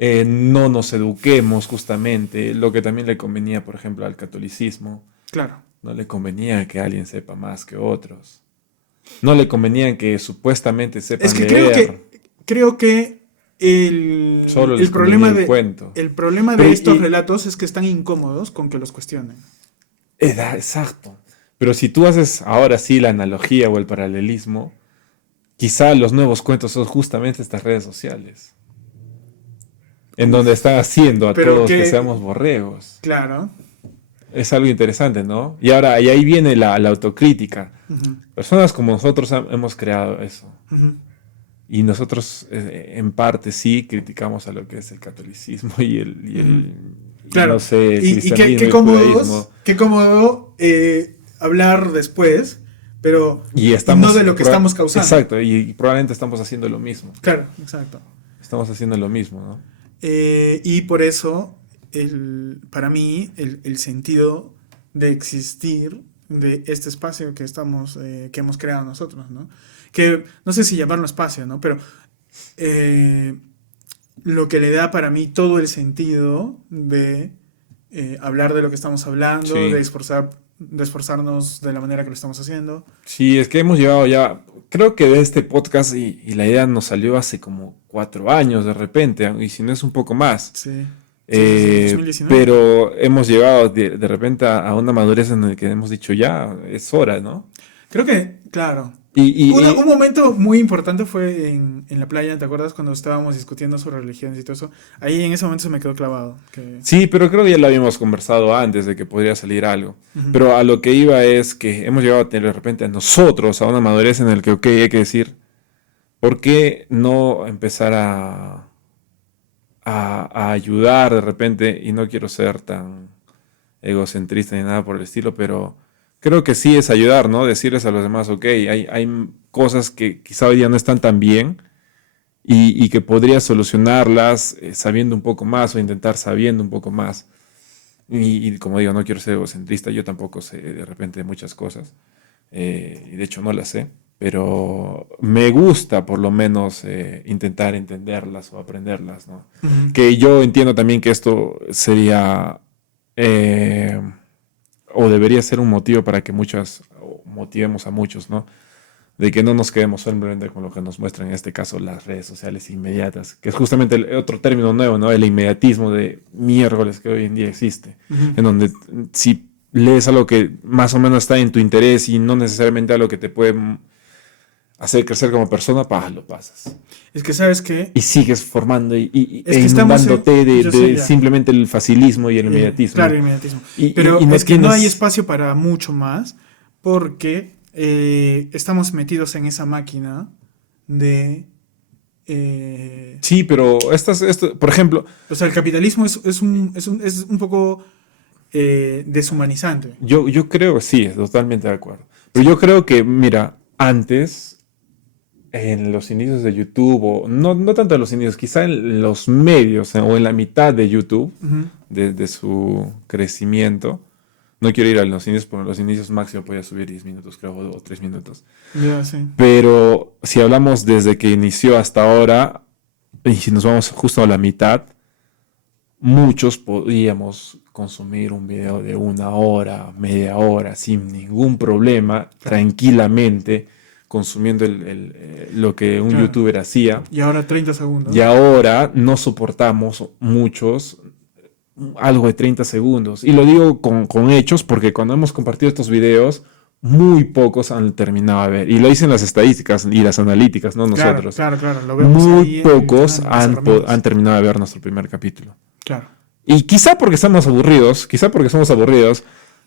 no nos eduquemos justamente. Lo que también le convenía, por ejemplo, al catolicismo. Claro. No le convenía que alguien sepa más que otros. No le convenía que supuestamente sepan Es que leer. creo que Solo les el problema convenía el cuento. el problema Pero de estos relatos es que están incómodos con que los cuestionen. Exacto. Pero si tú haces ahora sí la analogía o el paralelismo, quizá los nuevos cuentos son justamente estas redes sociales. En donde están haciendo a Pero todos que que, seamos borregos. claro. Es algo interesante, ¿no? Y ahora, y ahí viene la autocrítica. Ujú, Personas como nosotros hemos creado eso. ujú. Y nosotros, en parte, sí criticamos a lo que es el catolicismo y Claro. no sé, el Y cristianismo y el judaísmo. qué cómodo hablar después, pero Y y no de lo que estamos causando. Exacto, y probablemente estamos haciendo lo mismo. Claro, exacto. Estamos haciendo lo mismo, ¿no? Y por eso, para mí, el sentido de existir de este espacio que hemos creado nosotros, ¿no? Que no sé si llamarlo espacio, ¿no? Pero lo que le da para mí todo el sentido de hablar de lo que estamos hablando, Sí. de esforzarnos de la manera que lo estamos haciendo. Sí, es que hemos llevado ya, creo que de este podcast y la idea nos salió hace como 4 años de repente, y si no es un poco más. Sí. Eh, 2019. pero hemos llegado de repente a una madurez en la que hemos dicho ya, es hora, ¿no? Creo que, claro. Y Un momento muy importante fue en la playa, ¿te acuerdas? Cuando estábamos discutiendo sobre religiones y todo eso. Ahí en ese momento se me quedó clavado. sí, pero creo que ya lo habíamos conversado antes de que podría salir algo. Ujú. Pero a lo que iba es que hemos llegado a tener de repente a nosotros a una madurez en la que, ok, hay que decir, ¿por qué no empezar a ayudar de repente? Y no quiero ser tan egocentrista ni nada por el estilo, pero creo que sí es ayudar, ¿no? Decirles a los demás, ok, hay cosas que quizá hoy día no están tan bien y que podría solucionarlas sabiendo un poco más o intentar sabiendo un poco más. Y como digo, no quiero ser egocentrista, yo tampoco sé de repente muchas cosas, y de hecho no las sé, pero me gusta por lo menos intentar entenderlas o aprenderlas, ¿no? Ujú. Que yo entiendo también que esto sería eh, o debería ser un motivo para que o motivemos a muchos, ¿no? De que no nos quedemos simplemente con lo que nos muestran en este caso las redes sociales inmediatas, que es justamente el otro término nuevo, ¿no? El inmediatismo de miércoles que hoy en día existe, Ujú. en donde si lees algo que más o menos está en tu interés y no necesariamente algo que te puede hacer crecer como persona, lo pasas. Es que, ¿sabes qué? Y sigues formando Es que estamos inundándote yo sé de ya. simplemente el facilismo y el inmediatismo. Claro, el inmediatismo. Y Pero no es que no tienes- hay espacio para mucho más porque estamos metidos en esa máquina de... Sí, pero por ejemplo, o sea, el capitalismo es un poco deshumanizante. yo creo, sí, totalmente de acuerdo. Pero yo creo que, mira, antes en los inicios de YouTube, o no tanto en los inicios, quizá en los medios o en la mitad de YouTube, Ujú. de su crecimiento. No quiero ir a los inicios, porque los inicios máximo podía subir 10 minutos, creo, o 3 minutos. Ya, sí. Pero si hablamos desde que inició hasta ahora, y si nos vamos justo a la mitad, muchos podíamos consumir un video de 1 hora, media hora, sin ningún problema, tranquilamente, consumiendo lo que un Claro. youtuber hacía. Y ahora 30 segundos. Y ahora no soportamos muchos algo de 30 segundos. Y lo digo con hechos porque cuando hemos compartido estos videos, muy pocos han terminado de ver. Y lo dicen las estadísticas y las analíticas, no Claro, nosotros. claro, claro. Lo vemos Muy ahí en el pocos canal de las han herramientas. terminado de ver nuestro primer capítulo. Claro. Y quizá porque estamos aburridos,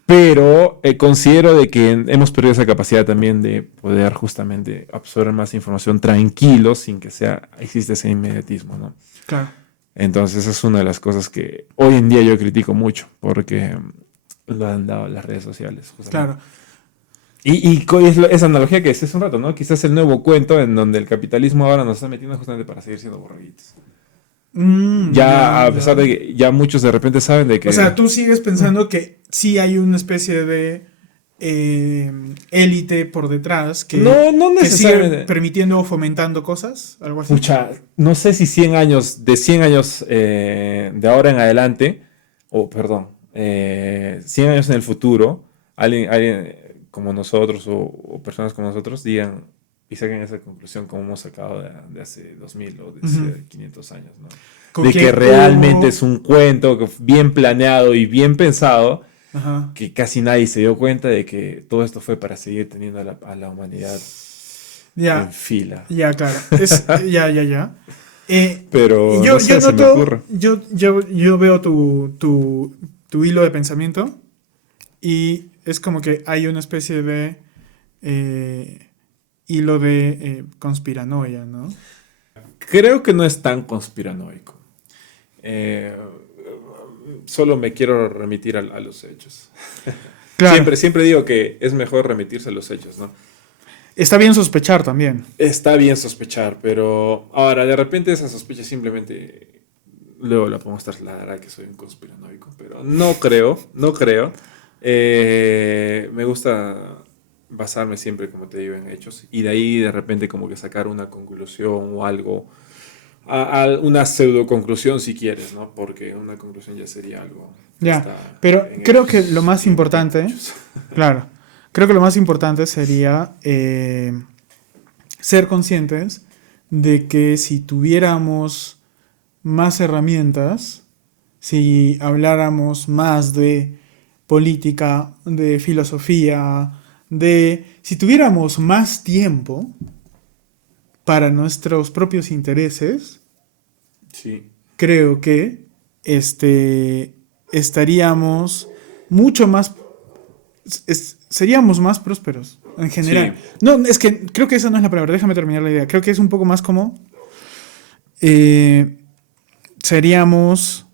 pero considero de que hemos perdido esa capacidad también de poder justamente absorber más información tranquilos sin que existe ese inmediatismo, ¿no? Claro. Entonces es una de las cosas que hoy en día yo critico mucho porque lo han dado las redes sociales, justamente. Claro. Es esa analogía que decías hace un rato, ¿no? Quizás el nuevo cuento en donde el capitalismo ahora nos está metiendo justamente para seguir siendo borreguitos. Ya, a pesar de que ya muchos de repente saben de que... O sea, tú sigues pensando que sí hay una especie de élite por detrás que, No que sigue necesariamente. permitiendo o fomentando cosas, algo así. Pucha, no sé si 100 años, de 100 años de ahora en adelante, o perdón, 100 años en el futuro, alguien como nosotros o personas como nosotros digan y saquen esa conclusión como hemos sacado de hace 2000 o de Ujú. 500 años, ¿no? Con De que que realmente hubo- es un cuento bien planeado y bien pensado, Ajá. que casi nadie se dio cuenta de que todo esto fue para seguir teniendo a la humanidad en Ya, fila. ya, claro. Ya. Pero Yo no sé, se me noto, ocurre. yo veo tu hilo de pensamiento y es como que hay una especie de hilo de conspiranoia, ¿no? Creo que no es tan conspiranoico. Eh, Solo me quiero remitir a los hechos. Claro, Siempre digo que es mejor remitirse a los hechos, ¿no? está bien sospechar también. Está bien sospechar, pero ahora de repente esa sospecha simplemente luego la podemos trasladar a que soy un conspiranoico, pero no creo. Me gusta basarme siempre, como te digo, en hechos y de ahí de repente como que sacar una conclusión o algo, una pseudo conclusión si quieres, ¿no? Porque una conclusión ya sería algo que Ya, está pero en creo hechos, que lo más en importante, hechos. claro, creo que lo más importante sería ser conscientes de que si tuviéramos más herramientas, si habláramos más de política, de filosofía, si tuviéramos más tiempo para nuestros propios intereses, Sí, creo que estaríamos mucho más, seríamos más prósperos en general. sí, No, es que creo que esa no es la palabra, déjame terminar la idea. Creo que es un poco más como eh, seríamos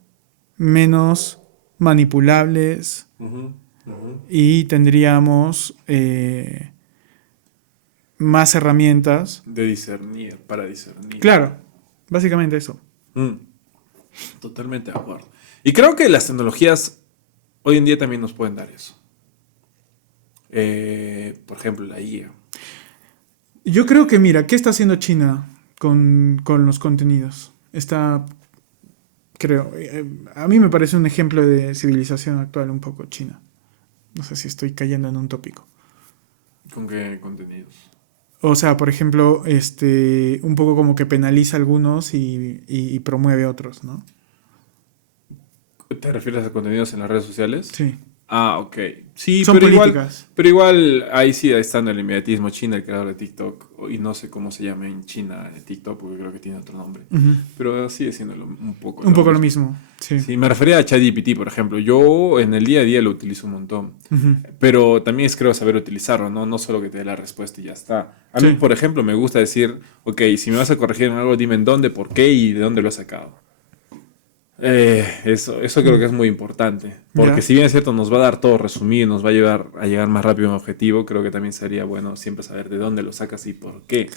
menos manipulables ujú, ujú. y tendríamos más herramientas. De discernir, para discernir. Claro, básicamente eso. Mm, Totalmente de acuerdo. Y creo que las tecnologías hoy en día también nos pueden dar eso. Por ejemplo, la IA. Yo creo que, mira, ¿qué está haciendo China con los contenidos? Está, creo, a mí me parece un ejemplo de civilización actual un poco China. No sé si estoy cayendo en un tópico. ¿Con qué contenidos? O sea, por ejemplo, un poco como que penaliza a algunos y promueve a otros, ¿no? ¿Te refieres a contenidos en las redes sociales? Sí. Ah, ok. Sí, Son pero políticas. ahí sí está en el inmediatismo. China, el creador de TikTok, y no sé cómo se llama en China TikTok, porque creo que tiene otro nombre. Ujú. Pero sigue siendo un poco Un poco lo mismo, sí. Sí, me refería a ChatGPT, por ejemplo. Yo en el día a día lo utilizo un montón. Ujú. Pero también es creo saber utilizarlo, ¿no? No solo que te dé la respuesta y ya está. A mí, Sí. por ejemplo, me gusta decir, ok, si me vas a corregir en algo, dime en dónde, por qué y de dónde lo has sacado. Eso creo que es muy importante. Porque Ya. si bien es cierto, nos va a dar todo resumido, nos va a ayudar a llegar más rápido a un objetivo, creo que también sería bueno siempre saber de dónde lo sacas y por qué.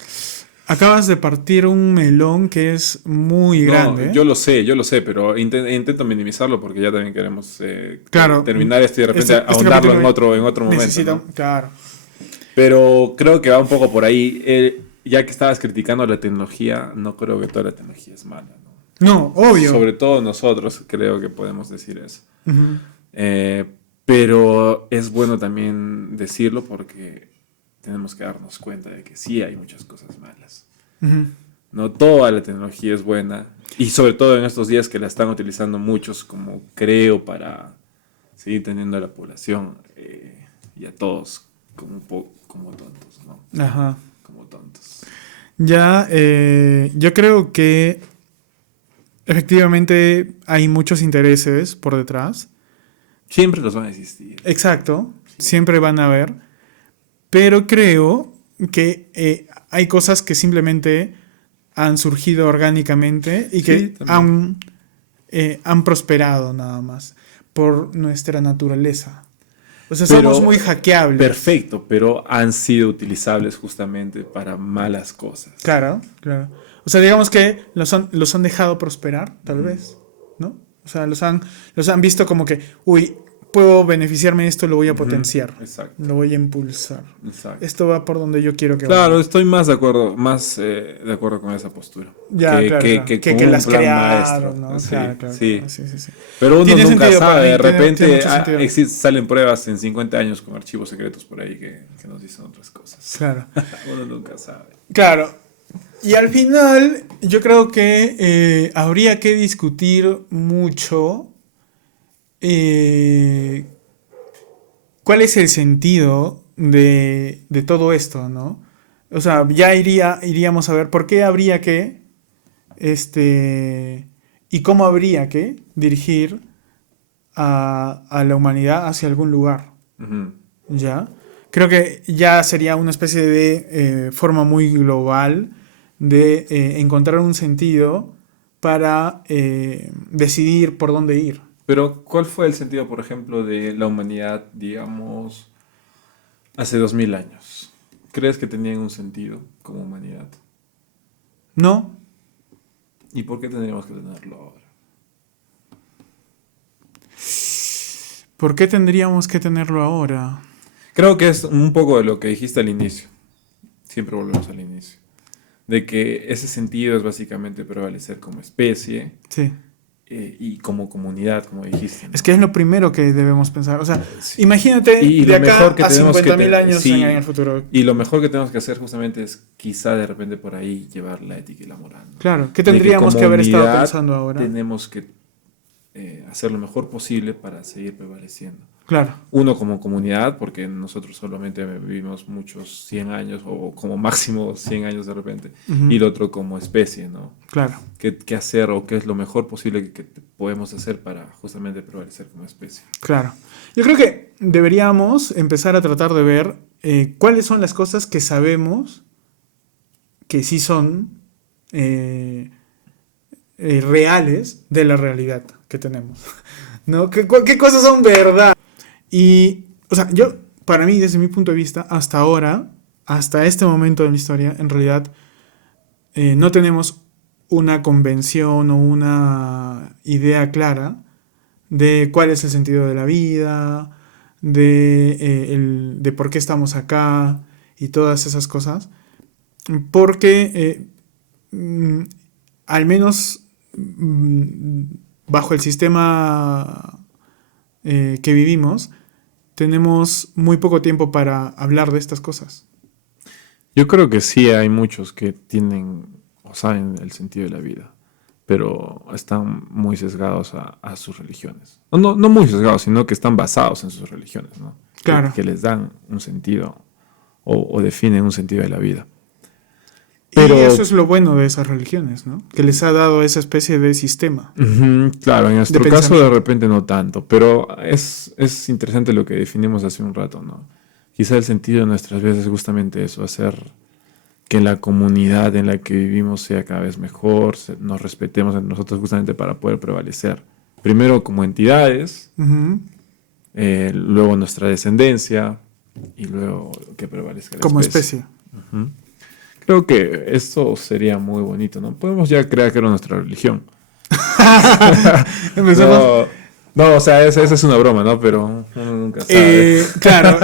Acabas de partir un melón que es muy No, grande. yo lo sé, pero intento minimizarlo porque ya también queremos Claro, terminar esto y de repente este ahondarlo capítulo en otro momento, necesita, ¿no? claro. Pero creo que va un poco por ahí. Ya que estabas criticando la tecnología, no creo que toda la tecnología es mala, ¿no? No, obvio. Sobre todo nosotros creo que podemos decir eso. Ujú, Eh, pero es bueno también decirlo porque tenemos que darnos cuenta de que sí hay muchas cosas malas. ujú. No toda la tecnología es buena. Y sobre todo en estos días que la están utilizando muchos como creo para seguir teniendo a la población y a todos como un poco como tontos, ¿no? Ajá. Como tontos. Ya, yo creo que efectivamente hay muchos intereses por detrás. Siempre los van a existir. Exacto, Sí. siempre van a haber. Pero creo que hay cosas que simplemente han surgido orgánicamente y Sí, que también. han prosperado nada más por nuestra naturaleza. O sea, somos Pero, muy hackeables. perfecto, pero han sido utilizables justamente para malas cosas. Claro, claro. O sea, digamos que los han dejado prosperar, tal Ujú. vez, ¿no? O sea, los han visto como que, uy, puedo beneficiarme de esto, lo voy a Ujú. potenciar, Exacto, lo voy a impulsar. exacto. Esto va por donde yo quiero que Claro, vaya. estoy más de acuerdo con esa postura. Ya, claro, claro. Que con Que un las plan maestro. crearon, ¿no? Sí, Claro, claro, sí. claro. Sí, sí, sí. Pero uno Tiene nunca sentido para sabe, mí, de tiene repente mucho sentido. salen pruebas en 50 años con archivos secretos por ahí que nos dicen otras cosas. Claro. Uno nunca sabe. Claro. Y al final, yo creo que habría que discutir mucho eh, cuál es el sentido de todo esto, ¿no? O sea, iríamos a ver por qué habría que, este, y cómo habría que dirigir a la humanidad hacia algún lugar, Ujú. ¿ya? Creo que ya sería una especie de forma muy global de encontrar un sentido para decidir por dónde ir. Pero, ¿cuál fue el sentido, por ejemplo, de la humanidad, digamos, hace 2000 años? ¿Crees que tenían un sentido como humanidad? ¿No? ¿Y por qué tendríamos que tenerlo ahora? ¿Por qué tendríamos que tenerlo ahora? Creo que es un poco de lo que dijiste al inicio. Siempre volvemos al inicio. De que ese sentido es básicamente prevalecer como especie Sí. y como comunidad, como dijiste, Es ¿no? que es lo primero que debemos pensar. O sea, Sí. imagínate Y de lo mejor acá que a tenemos que 50.000 años en el sí, futuro. y lo mejor que tenemos que hacer justamente es quizá de repente por ahí llevar la ética y la moral, ¿no? Claro, ¿qué De que tendríamos como que haber estado unidad pensando ahora? tenemos que hacer lo mejor posible para seguir prevaleciendo. Claro, Uno como comunidad, porque nosotros solamente vivimos muchos 100 años o como máximo 100 años de repente, y ujú, el otro como especie, ¿no? claro, ¿Qué hacer o qué es lo mejor posible que podemos hacer para justamente prevalecer como especie? claro. Yo creo que deberíamos empezar a tratar de ver cuáles son las cosas que sabemos que sí son eh, reales de la realidad que tenemos. ¿No? ¿Qué cosas son verdad? Y, o sea, yo, para mí, desde mi punto de vista, hasta ahora, hasta este momento de la historia, en realidad, no tenemos una convención o una idea clara de cuál es el sentido de la vida, de por qué estamos acá y todas esas cosas. Porque, mm, al menos mm, bajo el sistema que vivimos, tenemos muy poco tiempo para hablar de estas cosas. Yo creo que sí hay muchos que tienen o saben el sentido de la vida, pero están muy sesgados a sus religiones. No muy sesgados, sino que están basados en sus religiones, ¿no? Claro. Que les dan un sentido o definen un sentido de la vida. Y eso Pero, es lo bueno de esas religiones, ¿no? Que les ha dado esa especie de sistema ujú, claro, en de nuestro caso de pensamiento. repente no tanto, pero es interesante lo que definimos hace un rato, ¿no? Quizá el sentido de nuestras vidas es justamente eso, hacer que la comunidad en la que vivimos sea cada vez mejor, nos respetemos entre nosotros justamente para poder prevalecer. Primero como entidades, Ujú. luego nuestra descendencia y luego que prevalezca la Como especie. especie. Ujú. Creo que esto sería muy bonito, ¿no? Podemos ya crear que era nuestra religión. Empezamos. No, o sea, esa es una broma, ¿no? Pero uno nunca sabe. Claro.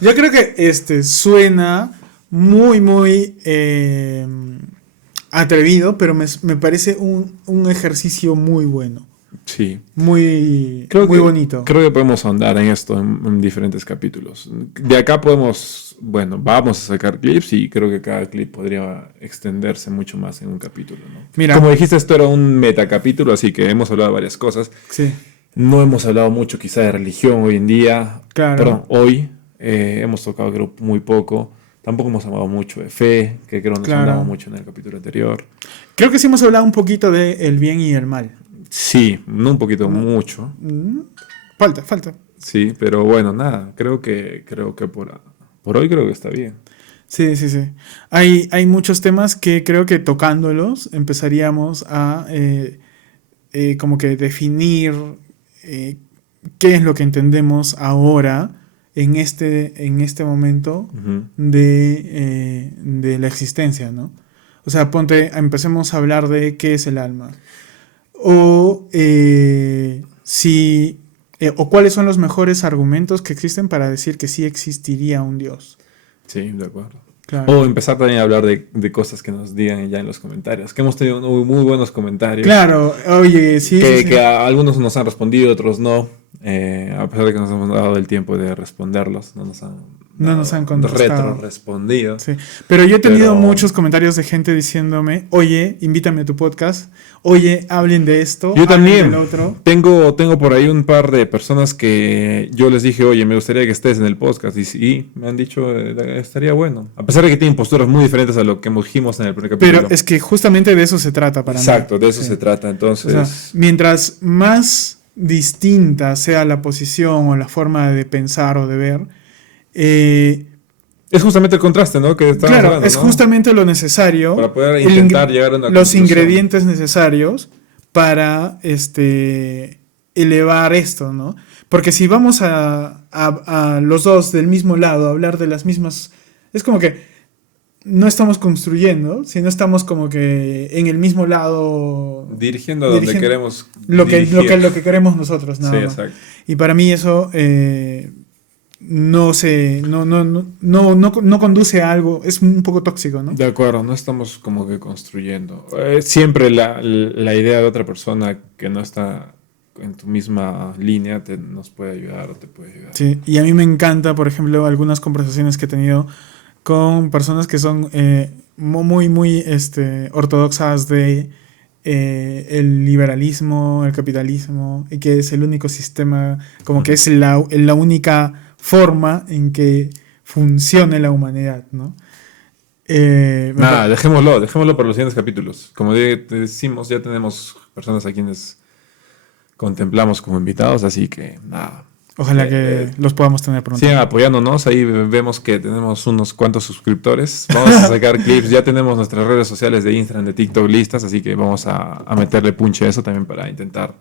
Yo creo que suena muy, muy atrevido, pero me parece un ejercicio muy bueno. Sí. Muy bonito. Creo que podemos ahondar en esto en diferentes capítulos. De acá vamos a sacar clips y creo que cada clip podría extenderse mucho más en un capítulo, ¿no? Mira. Como dijiste, esto era un metacapítulo, así que hemos hablado de varias cosas. Sí. No hemos hablado mucho quizá de religión hoy en día. Claro. Perdón, hoy hemos tocado creo muy poco. Tampoco hemos hablado mucho de fe, que creo nos hablamos mucho en el capítulo anterior. Creo que sí hemos hablado un poquito de el bien y el mal. Sí, no un poquito, mucho. Falta. Sí, pero bueno, nada, creo que por hoy creo que está bien. Sí. Hay muchos temas que creo que tocándolos empezaríamos a como que definir qué es lo que entendemos ahora en este momento de la existencia, ¿no? O sea, empecemos a hablar de qué es el alma. O o cuáles son los mejores argumentos que existen para decir que sí existiría un Dios. Sí, de acuerdo. Claro. O empezar también a hablar de cosas que nos digan ya en los comentarios. Que hemos tenido muy buenos comentarios. Claro, oye, sí. Que a algunos nos han respondido, otros no. A pesar de que nos hemos dado el tiempo de responderlos, no nos han contestado. Respondido. Sí. Pero yo he tenido muchos comentarios de gente diciéndome, oye, invítame a tu podcast, oye, hablen de esto, yo también del otro. Tengo por ahí un par de personas que yo les dije, oye, me gustaría que estés en el podcast, y me han dicho, estaría bueno. A pesar de que tienen posturas muy diferentes a lo que dijimos en el primer capítulo. Pero es que justamente de eso se trata para mí. Exacto, de eso se trata. Entonces, o sea, mientras más distinta sea la posición o la forma de pensar o de ver, es justamente el contraste, ¿no? Que estamos hablando, es justamente lo necesario para poder intentar llegar a una los conclusión. Ingredientes necesarios para elevar esto, ¿no? Porque si vamos a los dos del mismo lado a hablar de las mismas, es como que no estamos construyendo, sino estamos como que en el mismo lado dirigiendo donde queremos lo que queremos nosotros, nada más. Exacto. Y para mí eso no conduce a algo, es un poco tóxico, ¿no? De acuerdo, no estamos como que construyendo. Siempre la idea de otra persona que no está en tu misma línea nos puede ayudar o te puede ayudar. Sí, y a mí me encanta, por ejemplo, algunas conversaciones que he tenido con personas que son muy, muy ortodoxas de el liberalismo, el capitalismo, y que es el único sistema, como que es la única forma en que funcione la humanidad, ¿no? Dejémoslo para los siguientes capítulos. Como te decimos, ya tenemos personas a quienes contemplamos como invitados, así que nada. Ojalá que los podamos tener pronto. Sigan apoyándonos, ahí vemos que tenemos unos cuantos suscriptores. Vamos a sacar clips, ya tenemos nuestras redes sociales de Instagram, de TikTok listas, así que vamos a meterle punche a eso también para intentar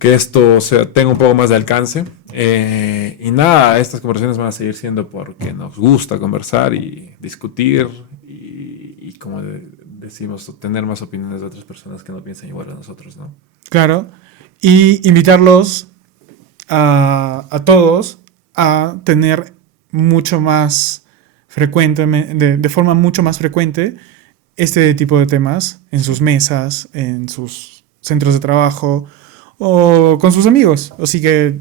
que esto tenga un poco más de alcance. Y nada, estas conversaciones van a seguir siendo porque nos gusta conversar y discutir y como decimos, tener más opiniones de otras personas que no piensan igual a nosotros, ¿no? Claro, y invitarlos a todos a tener mucho más frecuente, de forma mucho más frecuente, este tipo de temas en sus mesas, en sus centros de trabajo o con sus amigos. Así que,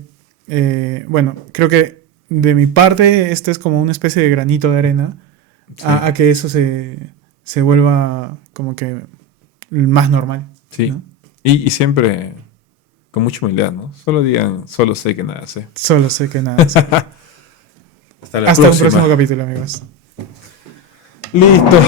bueno, creo que de mi parte este es como una especie de granito de arena a que eso se vuelva como que más normal. Sí, ¿no? Y siempre con mucha humildad, ¿no? Solo digan, solo sé que nada sé. Solo sé que nada sé. Hasta un próximo capítulo, amigos. Listo.